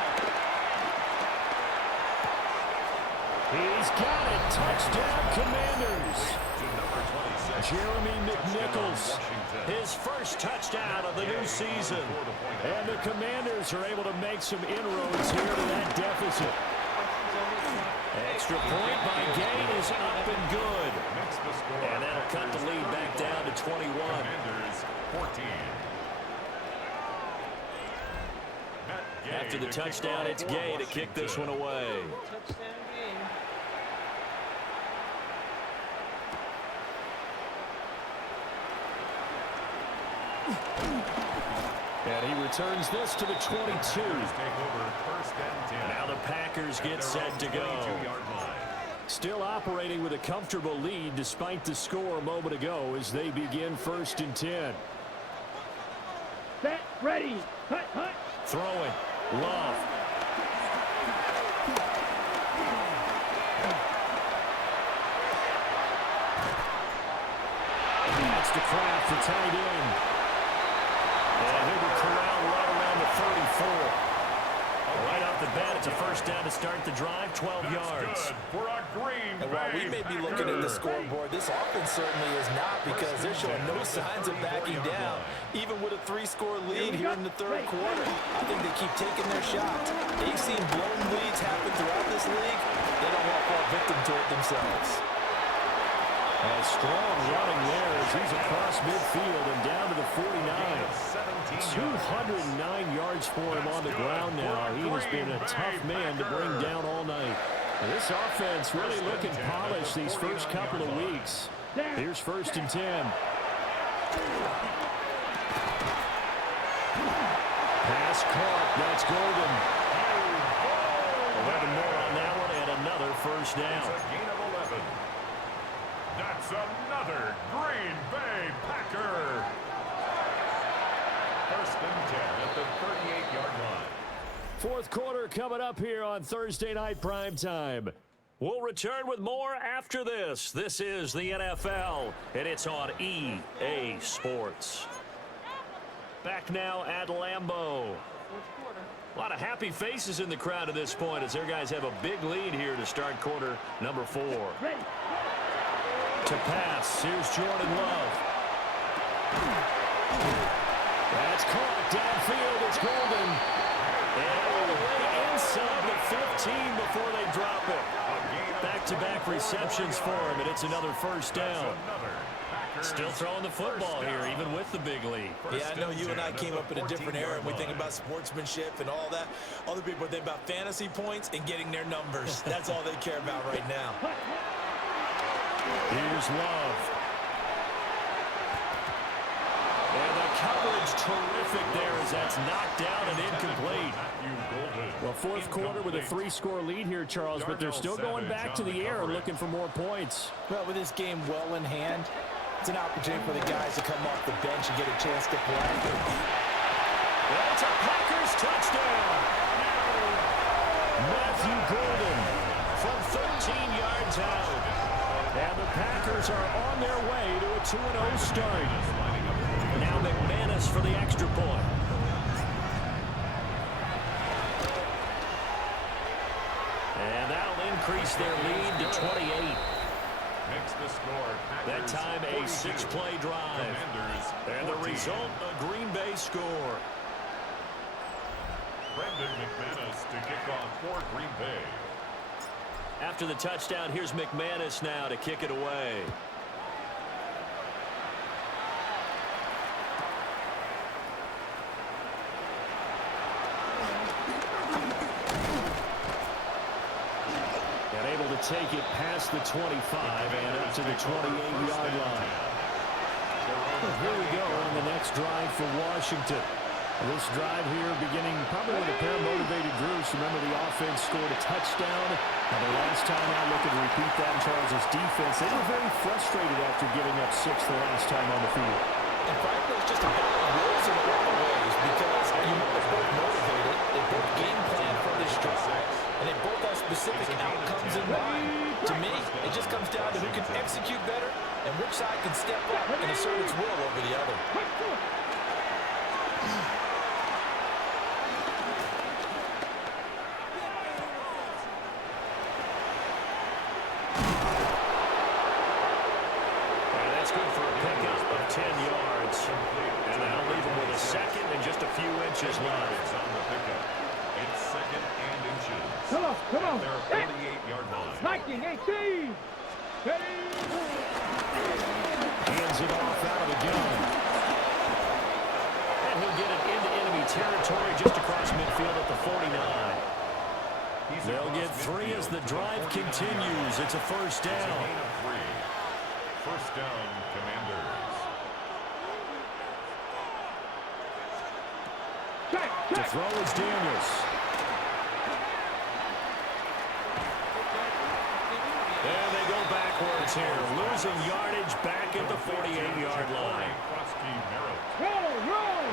He's got it. Touchdown, Commanders. Jeremy McNichols. His first touchdown of the new season. And the Commanders are able to make some inroads here to that deficit. Extra point by Gain is up and good. And that'll cut the lead back down to 21. Commanders 14. After the touchdown, it's Gay to kick this one away. Touchdown game. And he returns this to the 22. Take over first and 10. Now the Packers get set to go. 22-yard line. Still operating with a comfortable lead despite the score a moment ago as they begin first and 10. Set. Ready. Hut. Hut. Throwing. Love. That's to Kraft, the tight end. And he'll be corralled right around the 34. It's a first down to start the drive, 12 That's yards. good for a Green And while we may be looking at the scoreboard, this offense certainly is not, because they're showing no signs of backing down, even with a 3-score lead here in the third quarter. I think they keep taking their shots. They've seen blown leads happen throughout this league. They don't want to fall victim to it themselves. A strong running there as he's across midfield and down to the 49. 209 yards for him on the ground now. He has been a tough man to bring down all night. And this offense really looking polished these first couple of weeks. Here's 1st and 10. Pass caught. That's Golden. 11 more on that one and another first down. It's a gain of 11. That's another Green Bay Packer. 1st and 10 at the 38-yard line. Fourth quarter coming up here on Thursday Night Primetime. We'll return with more after this. This is the NFL, and it's on EA Sports. Back now at Lambeau. A lot of happy faces in the crowd at this point as their guys have a big lead here to start quarter number 4. To pass, here's Jordan Love. That's caught downfield. It's Golden. And all the way inside the 15 before they drop it. Back-to-back receptions for him, and it's another first down. Still throwing the football here, even with the big lead. Yeah, I know you and I came up in a different era, and we think about sportsmanship and all that. Other people think about fantasy points and getting their numbers. That's all they care about right now. Here's Love. And the coverage terrific there as that's knocked down and incomplete. Well, fourth quarter with a 3-score lead here, Charles, but they're still going back to the air and looking for more points. Well, with this game well in hand, it's an opportunity for the guys to come off the bench and get a chance to play. Well, it's a Packers touchdown. Matthew Golden from 13 yards out. And the Packers are on their way to a 2-0 start. Now McManus for the extra point. And that'll increase their lead to 28. Makes the score. That time a 6-play drive. And the result, a Green Bay score. Brendan McManus to kick off for Green Bay. After the touchdown, here's McManus now to kick it away. And able to take it past the 25 and up to the 28-yard line. Well, here we go on the next drive for Washington. This drive here beginning probably with a pair of motivated groups. Remember, the offense scored a touchdown. And the last time out, looking to repeat that in Charles' defense. They were very frustrated after giving up 6 the last time on the field. And frankly, it's just a battle of wills in a lot of ways, because you know they're both motivated, they both game plan for this drive, and they both have specific outcomes in mind. To me, it just comes down to who can execute better and which side can step up and assert its will over the other. Inches left on the pickup. It's 2nd and inches. Come on. Their 48-yard line. 19-18. Hands it off out of the gun. And he'll get it into enemy territory just across midfield at the 49. They'll get 3 as the drive continues. It's a first down. It's a gain of 3. First down, Commanders. To throw is Daniels. And they go backwards here. Losing yardage back at the 48-yard line. Roll.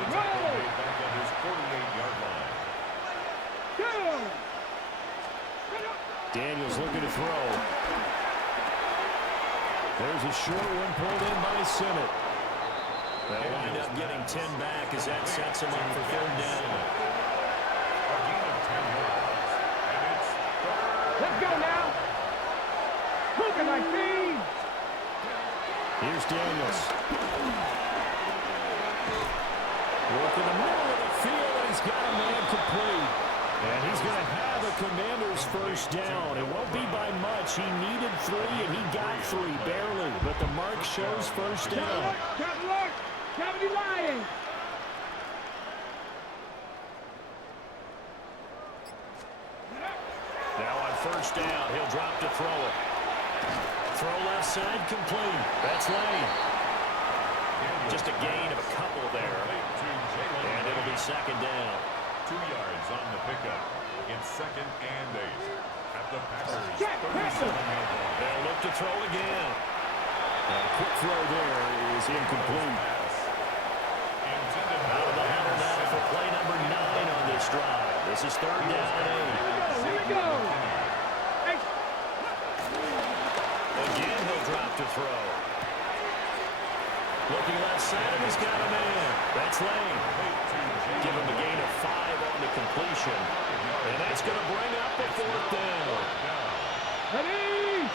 Back at his 48-yard line. Daniels looking to throw. There's a short one pulled in by Simmett. They'll wind up getting 10 back as that sets him up for 3rd down. A gain of 10 yards. Let's go now. Look at my team. Here's Daniels. Work in the middle of the field, and he's got a man complete. And he's going to have a Commander's first down. It won't be by much. He needed 3, and he got 3, barely. But the mark shows first down. Cavity Lions. Now on first down, he'll drop to throw it. Throw left side, complete. That's Lane. Just a gain of a couple there. And it'll be second down. 2 yards on the pickup. It's 2nd and 8. At the Packers' 37-yard line. They'll look to throw again. And a quick throw there is incomplete. Out of the huddle now for play number 9 on this drive. This is 3rd down and 8. Here we go. Again, he'll drop to throw. Looking left side, and he's got a man. That's Lane. Give him a gain of 5 on the completion. And that's going to bring up the 4th down. Ready.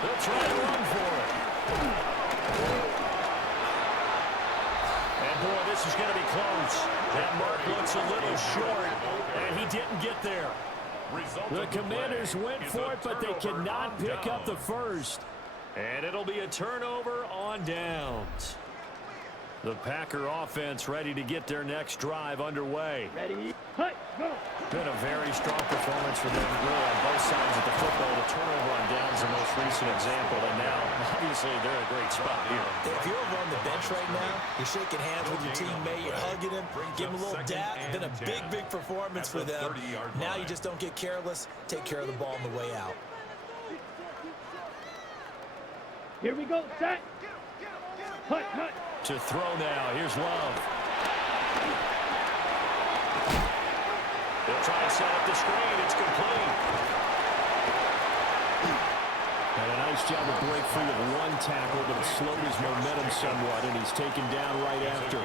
They'll try to run for it. And boy, this is going to be close. That mark looks a little short, and he didn't get there. The Commanders went for it, but they cannot pick up the first. And it'll be a turnover on downs. The Packer offense ready to get their next drive underway. Ready. Hut. Go. Been a very strong performance for them, really, on both sides of the football. The turnover on downs the most recent example, and now, obviously, they're in a great spot here. If you're over on the bench right now, you're shaking hands with your teammate, you're hugging him, give him a little dap. Been a big performance for them. Now you just don't get careless. Take care of the ball on the way out. Here we go. Set. Hut. To throw now. Here's Love. They'll try to set up the screen. It's complete. And a nice job to break free of 1 tackle, but it slowed his momentum somewhat, and he's taken down right after.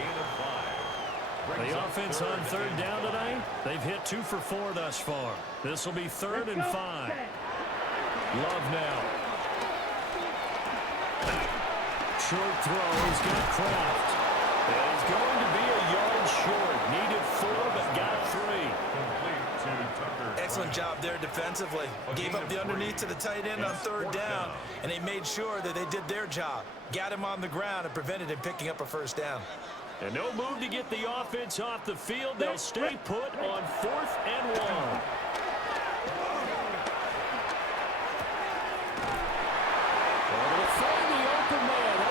The offense on 3rd down today, they've hit 2 for 4 thus far. This will be 3rd and 5. Love now. Short throw. He's got Kraft. And he's going to be a yard short. Needed 4, but got 3. Excellent job there defensively. Gave up the underneath to the tight end on 3rd down, and they made sure that they did their job. Got him on the ground and prevented him picking up a first down. And no move to get the offense off the field. They'll stay put on 4th and 1.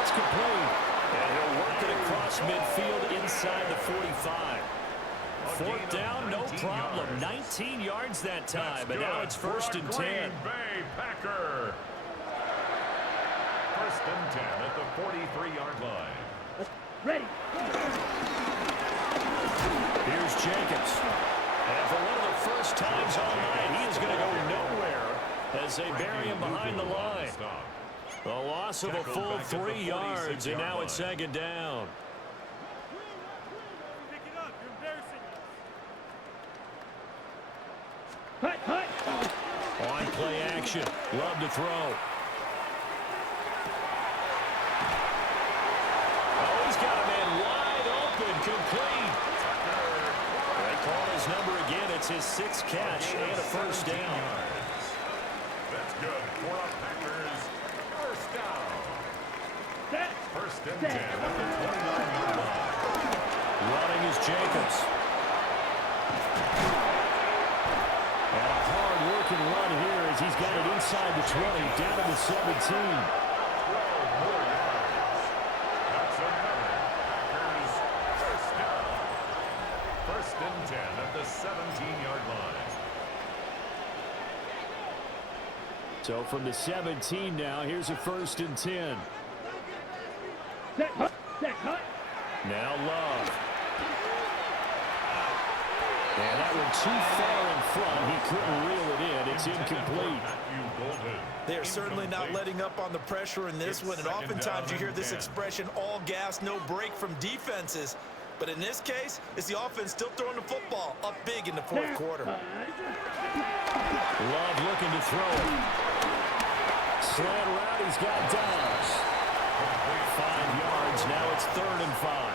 Complete. And he'll work it across midfield inside the 45. 4th down, no problem. 19 yards that time, but now it's 1st and 10. Green Bay Packer. 1st and 10 at the 43-yard line. Ready. Here's Jacobs. And for one of the first times all night, he is going to go nowhere as they bury him behind the line. A loss of a full 3 yards, and now it's 2nd down. Pick it up. You're embarrassing. Hut. On play action. Love to throw. Oh, he's got a man wide open. Complete. They call his number again. It's his 6th catch and a first down. That's good for a Packers first down. 1st and 10 at the 29-yard line. Running is Jacobs. And a hard-working run here as he's got it inside the 20, down to the 17. 12 more yards. That's another Packers first down. 1st and 10 at the 17-yard line. So from the 17 now, here's a 1st and 10. Set. Hut. Now Love. And that one too far in front. He couldn't reel it in. It's incomplete. They are certainly not letting up on the pressure in this one, and oftentimes you hear this expression, all gas, no break from defenses. But in this case, it's the offense still throwing the football up big in the fourth quarter. Love looking to throw it. Slant route, he's got Downs. 5 yards, now it's 3rd and 5.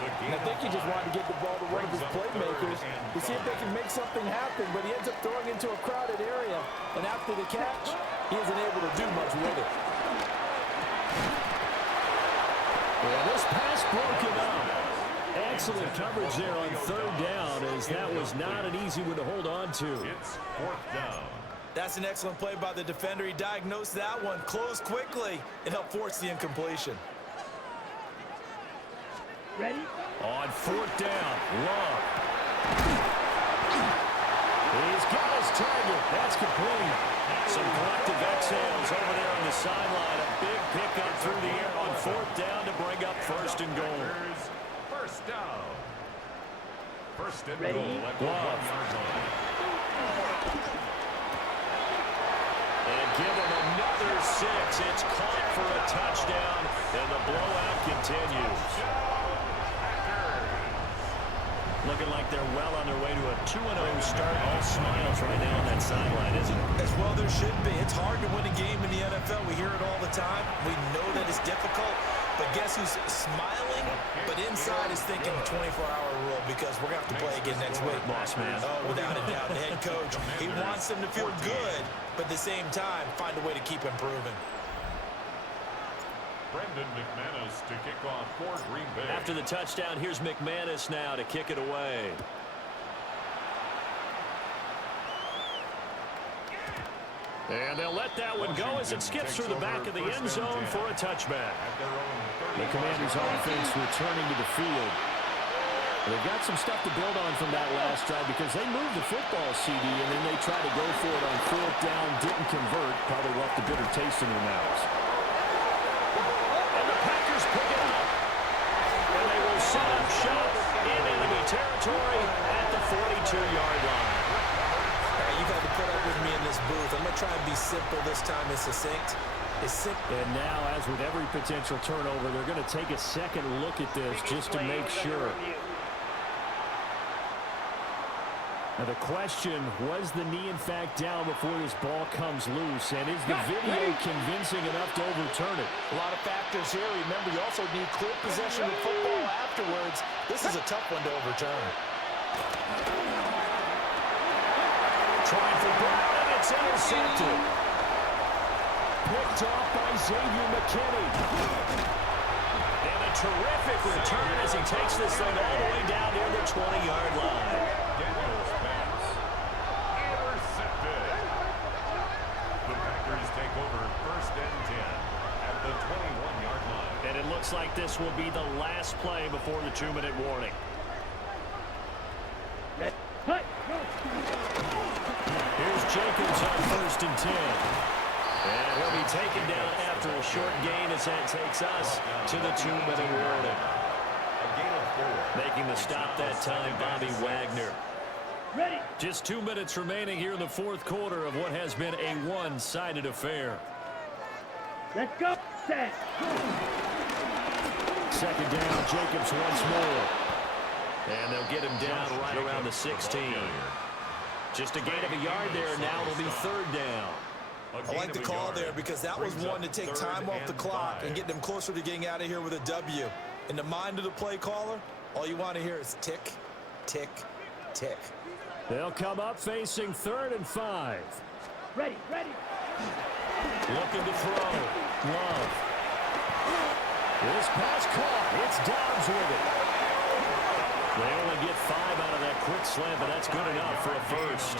And I think he just wanted to get the ball to one of his playmakers to see if they can make something happen, but he ends up throwing into a crowded area, and after the catch, he isn't able to do much with it. Well, this pass broken up. Excellent coverage there on 3rd down, as that was not an easy one to hold on to. It's 4th down. That's an excellent play by the defender. He diagnosed that one, closed quickly, and helped force the incompletion. Ready? On 4th down, Love. He's got his target. That's complete. Some collective exhales over there on the sideline. A big pickup through the air on 4th down to bring up 1st and goal. First down. 1st and Ready? goal at the 1-yard line. And give him another 6. It's caught for a touchdown, and the blowout continues. Looking like they're well on their way to a 2-0 start. All smiles right now on that sideline, isn't it? As well there should be. It's hard to win a game in the NFL. We hear it all the time. We know that it's difficult. But guess who's smiling? But inside is thinking 24-hour rule because we're going to have to play again next week. Boss man. Oh, without a doubt. The head coach, he wants them to feel good, but at the same time, find a way to keep improving. Brendan McManus to kick off for Green Bay. After the touchdown, here's McManus now to kick it away. And they'll let that one go as it skips through the back of the end zone for a touchback. The Commanders' offense returning to the field. They've got some stuff to build on from that last drive because they moved the football, CD, and then they tried to go for it on 4th down, didn't convert, probably left a bitter taste in their mouths. And the Packers pick it up. And they will set up shop in enemy territory at the 42-yard line. You got to put up with me in this booth. I'm going to try and be simple this time and succinct. And now, as with every potential turnover, they're going to take a second look at this just to make sure. Now the question, was the knee in fact down before this ball comes loose? And is the video convincing enough to overturn it? A lot of factors here. Remember, you also need clear possession of football afterwards. This is a tough one to overturn. Trying for Brown, and it's intercepted. Picked off by Xavier McKinney. And a terrific return as he takes this thing all the way down near the 20-yard line. Daniels pass. Intercepted. The Packers take over 1st and 10 at the 21-yard line. And it looks like this will be the last play before the 2-minute warning. Here's Jacobs on 1st and 10. And he'll be taken down after a short gain as that takes us to the 2-minute warning. A gain of 4. Making the stop that time, Bobby Wagner. Ready. Just 2 minutes remaining here in the 4th quarter of what has been a one-sided affair. Let's go. Set. 2nd down, Jacobs once more. And they'll get him down right around the 16. Just a gain of a yard there. Now it'll be 3rd down. I like the call there because that was one to take time off the clock and get them closer to getting out of here with a W. In the mind of the play caller, all you want to hear is tick, tick, tick. They'll come up facing 3rd and 5. Ready. Looking to throw. Love. This pass caught. It's Dobbs with it. They only get 5 out of that quick slant, but that's good enough for a first.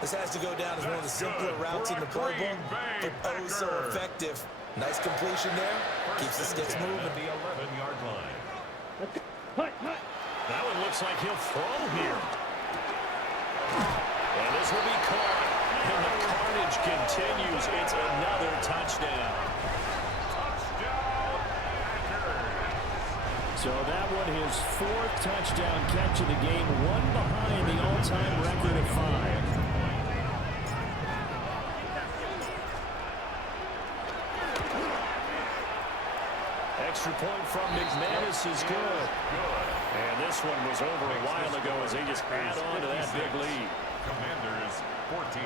This has to go down as one of the simpler routes in the playbook, but oh so effective. Nice completion there. Keeps the sticks moving. The 11-yard line. That one looks like he'll throw here. And this will be caught. And the carnage continues. It's another touchdown. So that one, his 4th touchdown catch of the game, one behind the all-time record of 5. extra point from McManus is good. And this one was over a while ago as they just add on to that big lead. Commanders 14.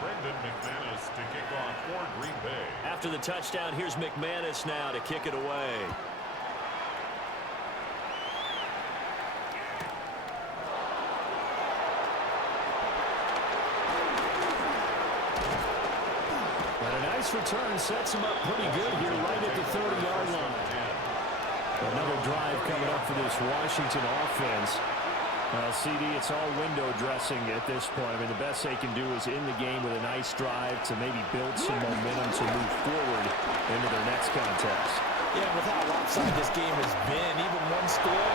Brendan McManus to kick off for Green Bay. After the touchdown, here's McManus now to kick it away. And a nice return sets him up pretty good here right at the 30-yard line. Another drive coming up for this Washington offense. CD, it's all window dressing at this point. I mean, the best they can do is in the game with a nice drive to maybe build some momentum to move forward into their next contest. Yeah, with how lopsided this game has been, even one score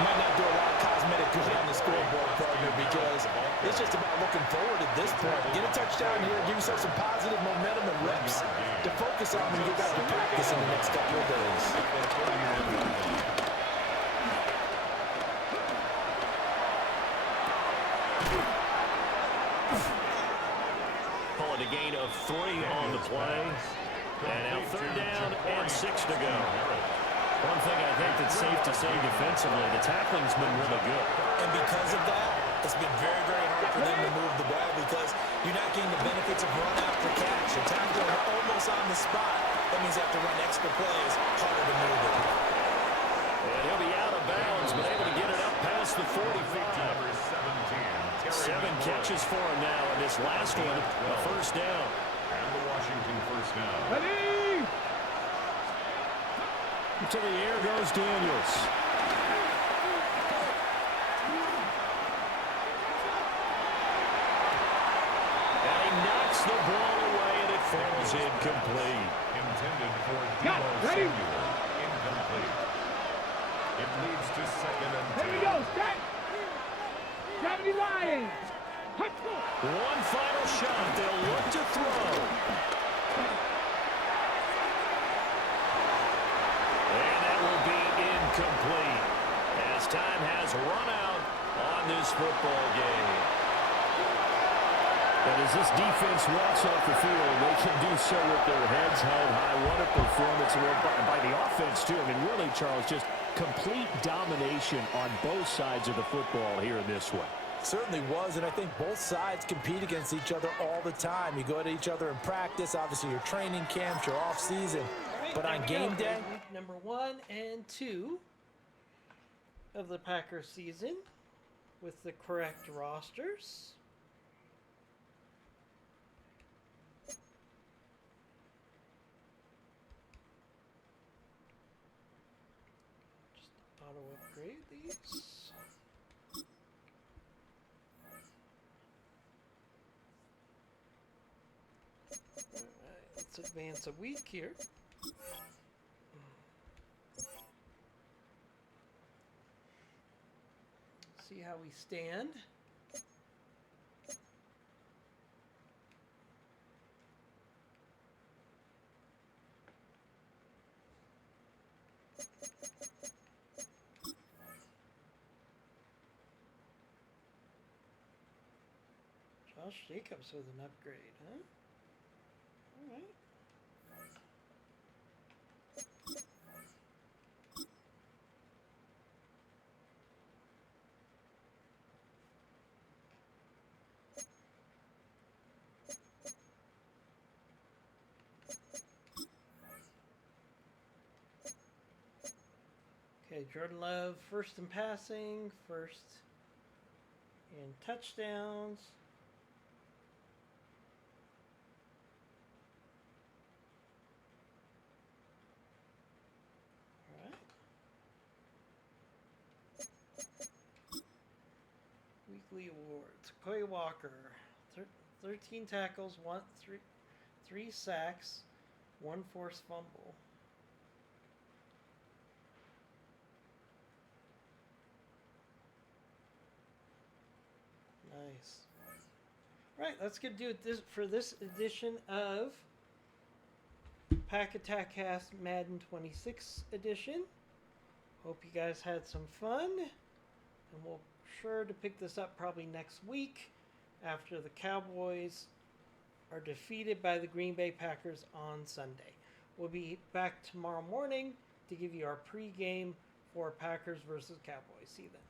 might not do a lot of cosmetic good on the scoreboard, partner, because it's just about looking forward at this point. Get a touchdown here, give yourself some positive momentum and reps to focus on when you get back to practice in the next couple of days. Pulling a gain of 3 on the play. And now 3rd down and 6 to go. One thing I think that's safe to say defensively, the tackling's been really good. And because of that, it's been very, very hard for them to move the ball because you're not getting the benefits of run after catch. Your tackling almost on the spot. That means you have to run extra plays, harder to move it. And he'll be out of bounds, but able to get it up past the 45. 7 catches for him now, and this last one, a 1st down. And the Washington 1st down. Ready? To the air goes Daniels. And he knocks the ball away, and it falls incomplete. Intended for Got Debo it. Ready? Samuel. Incomplete. It leads to 2nd and 10. Here we go. Set. 70 Lions. One final shot. They'll look to throw. And that will be incomplete as time has run out on this football game. And as this defense walks off the field, they can do so with their heads held high. What a performance by the offense, too. I mean, really, Charles, just complete domination on both sides of the football here in this one. Certainly was, and I think both sides compete against each other all the time. You go at each other in practice, obviously your training camps, your off-season, but on game day... Week number 1 and 2 of the Packers season with the correct rosters. Just auto-upgrade these. Let's advance a week here. See how we stand. Josh Jacobs with an upgrade, huh? All right. Okay, Jordan Love, 1st in passing, 1st in touchdowns. All right. Weekly awards. Coy Walker, 13 tackles, 3 sacks, 1 forced fumble. Nice. Right, let's get do it this for this edition of Pack Attack Cast Madden 26 edition. Hope you guys had some fun, and we'll sure to pick this up probably next week after the Cowboys are defeated by the Green Bay Packers on Sunday. We'll be back tomorrow morning to give you our pregame for Packers versus Cowboys. See you then.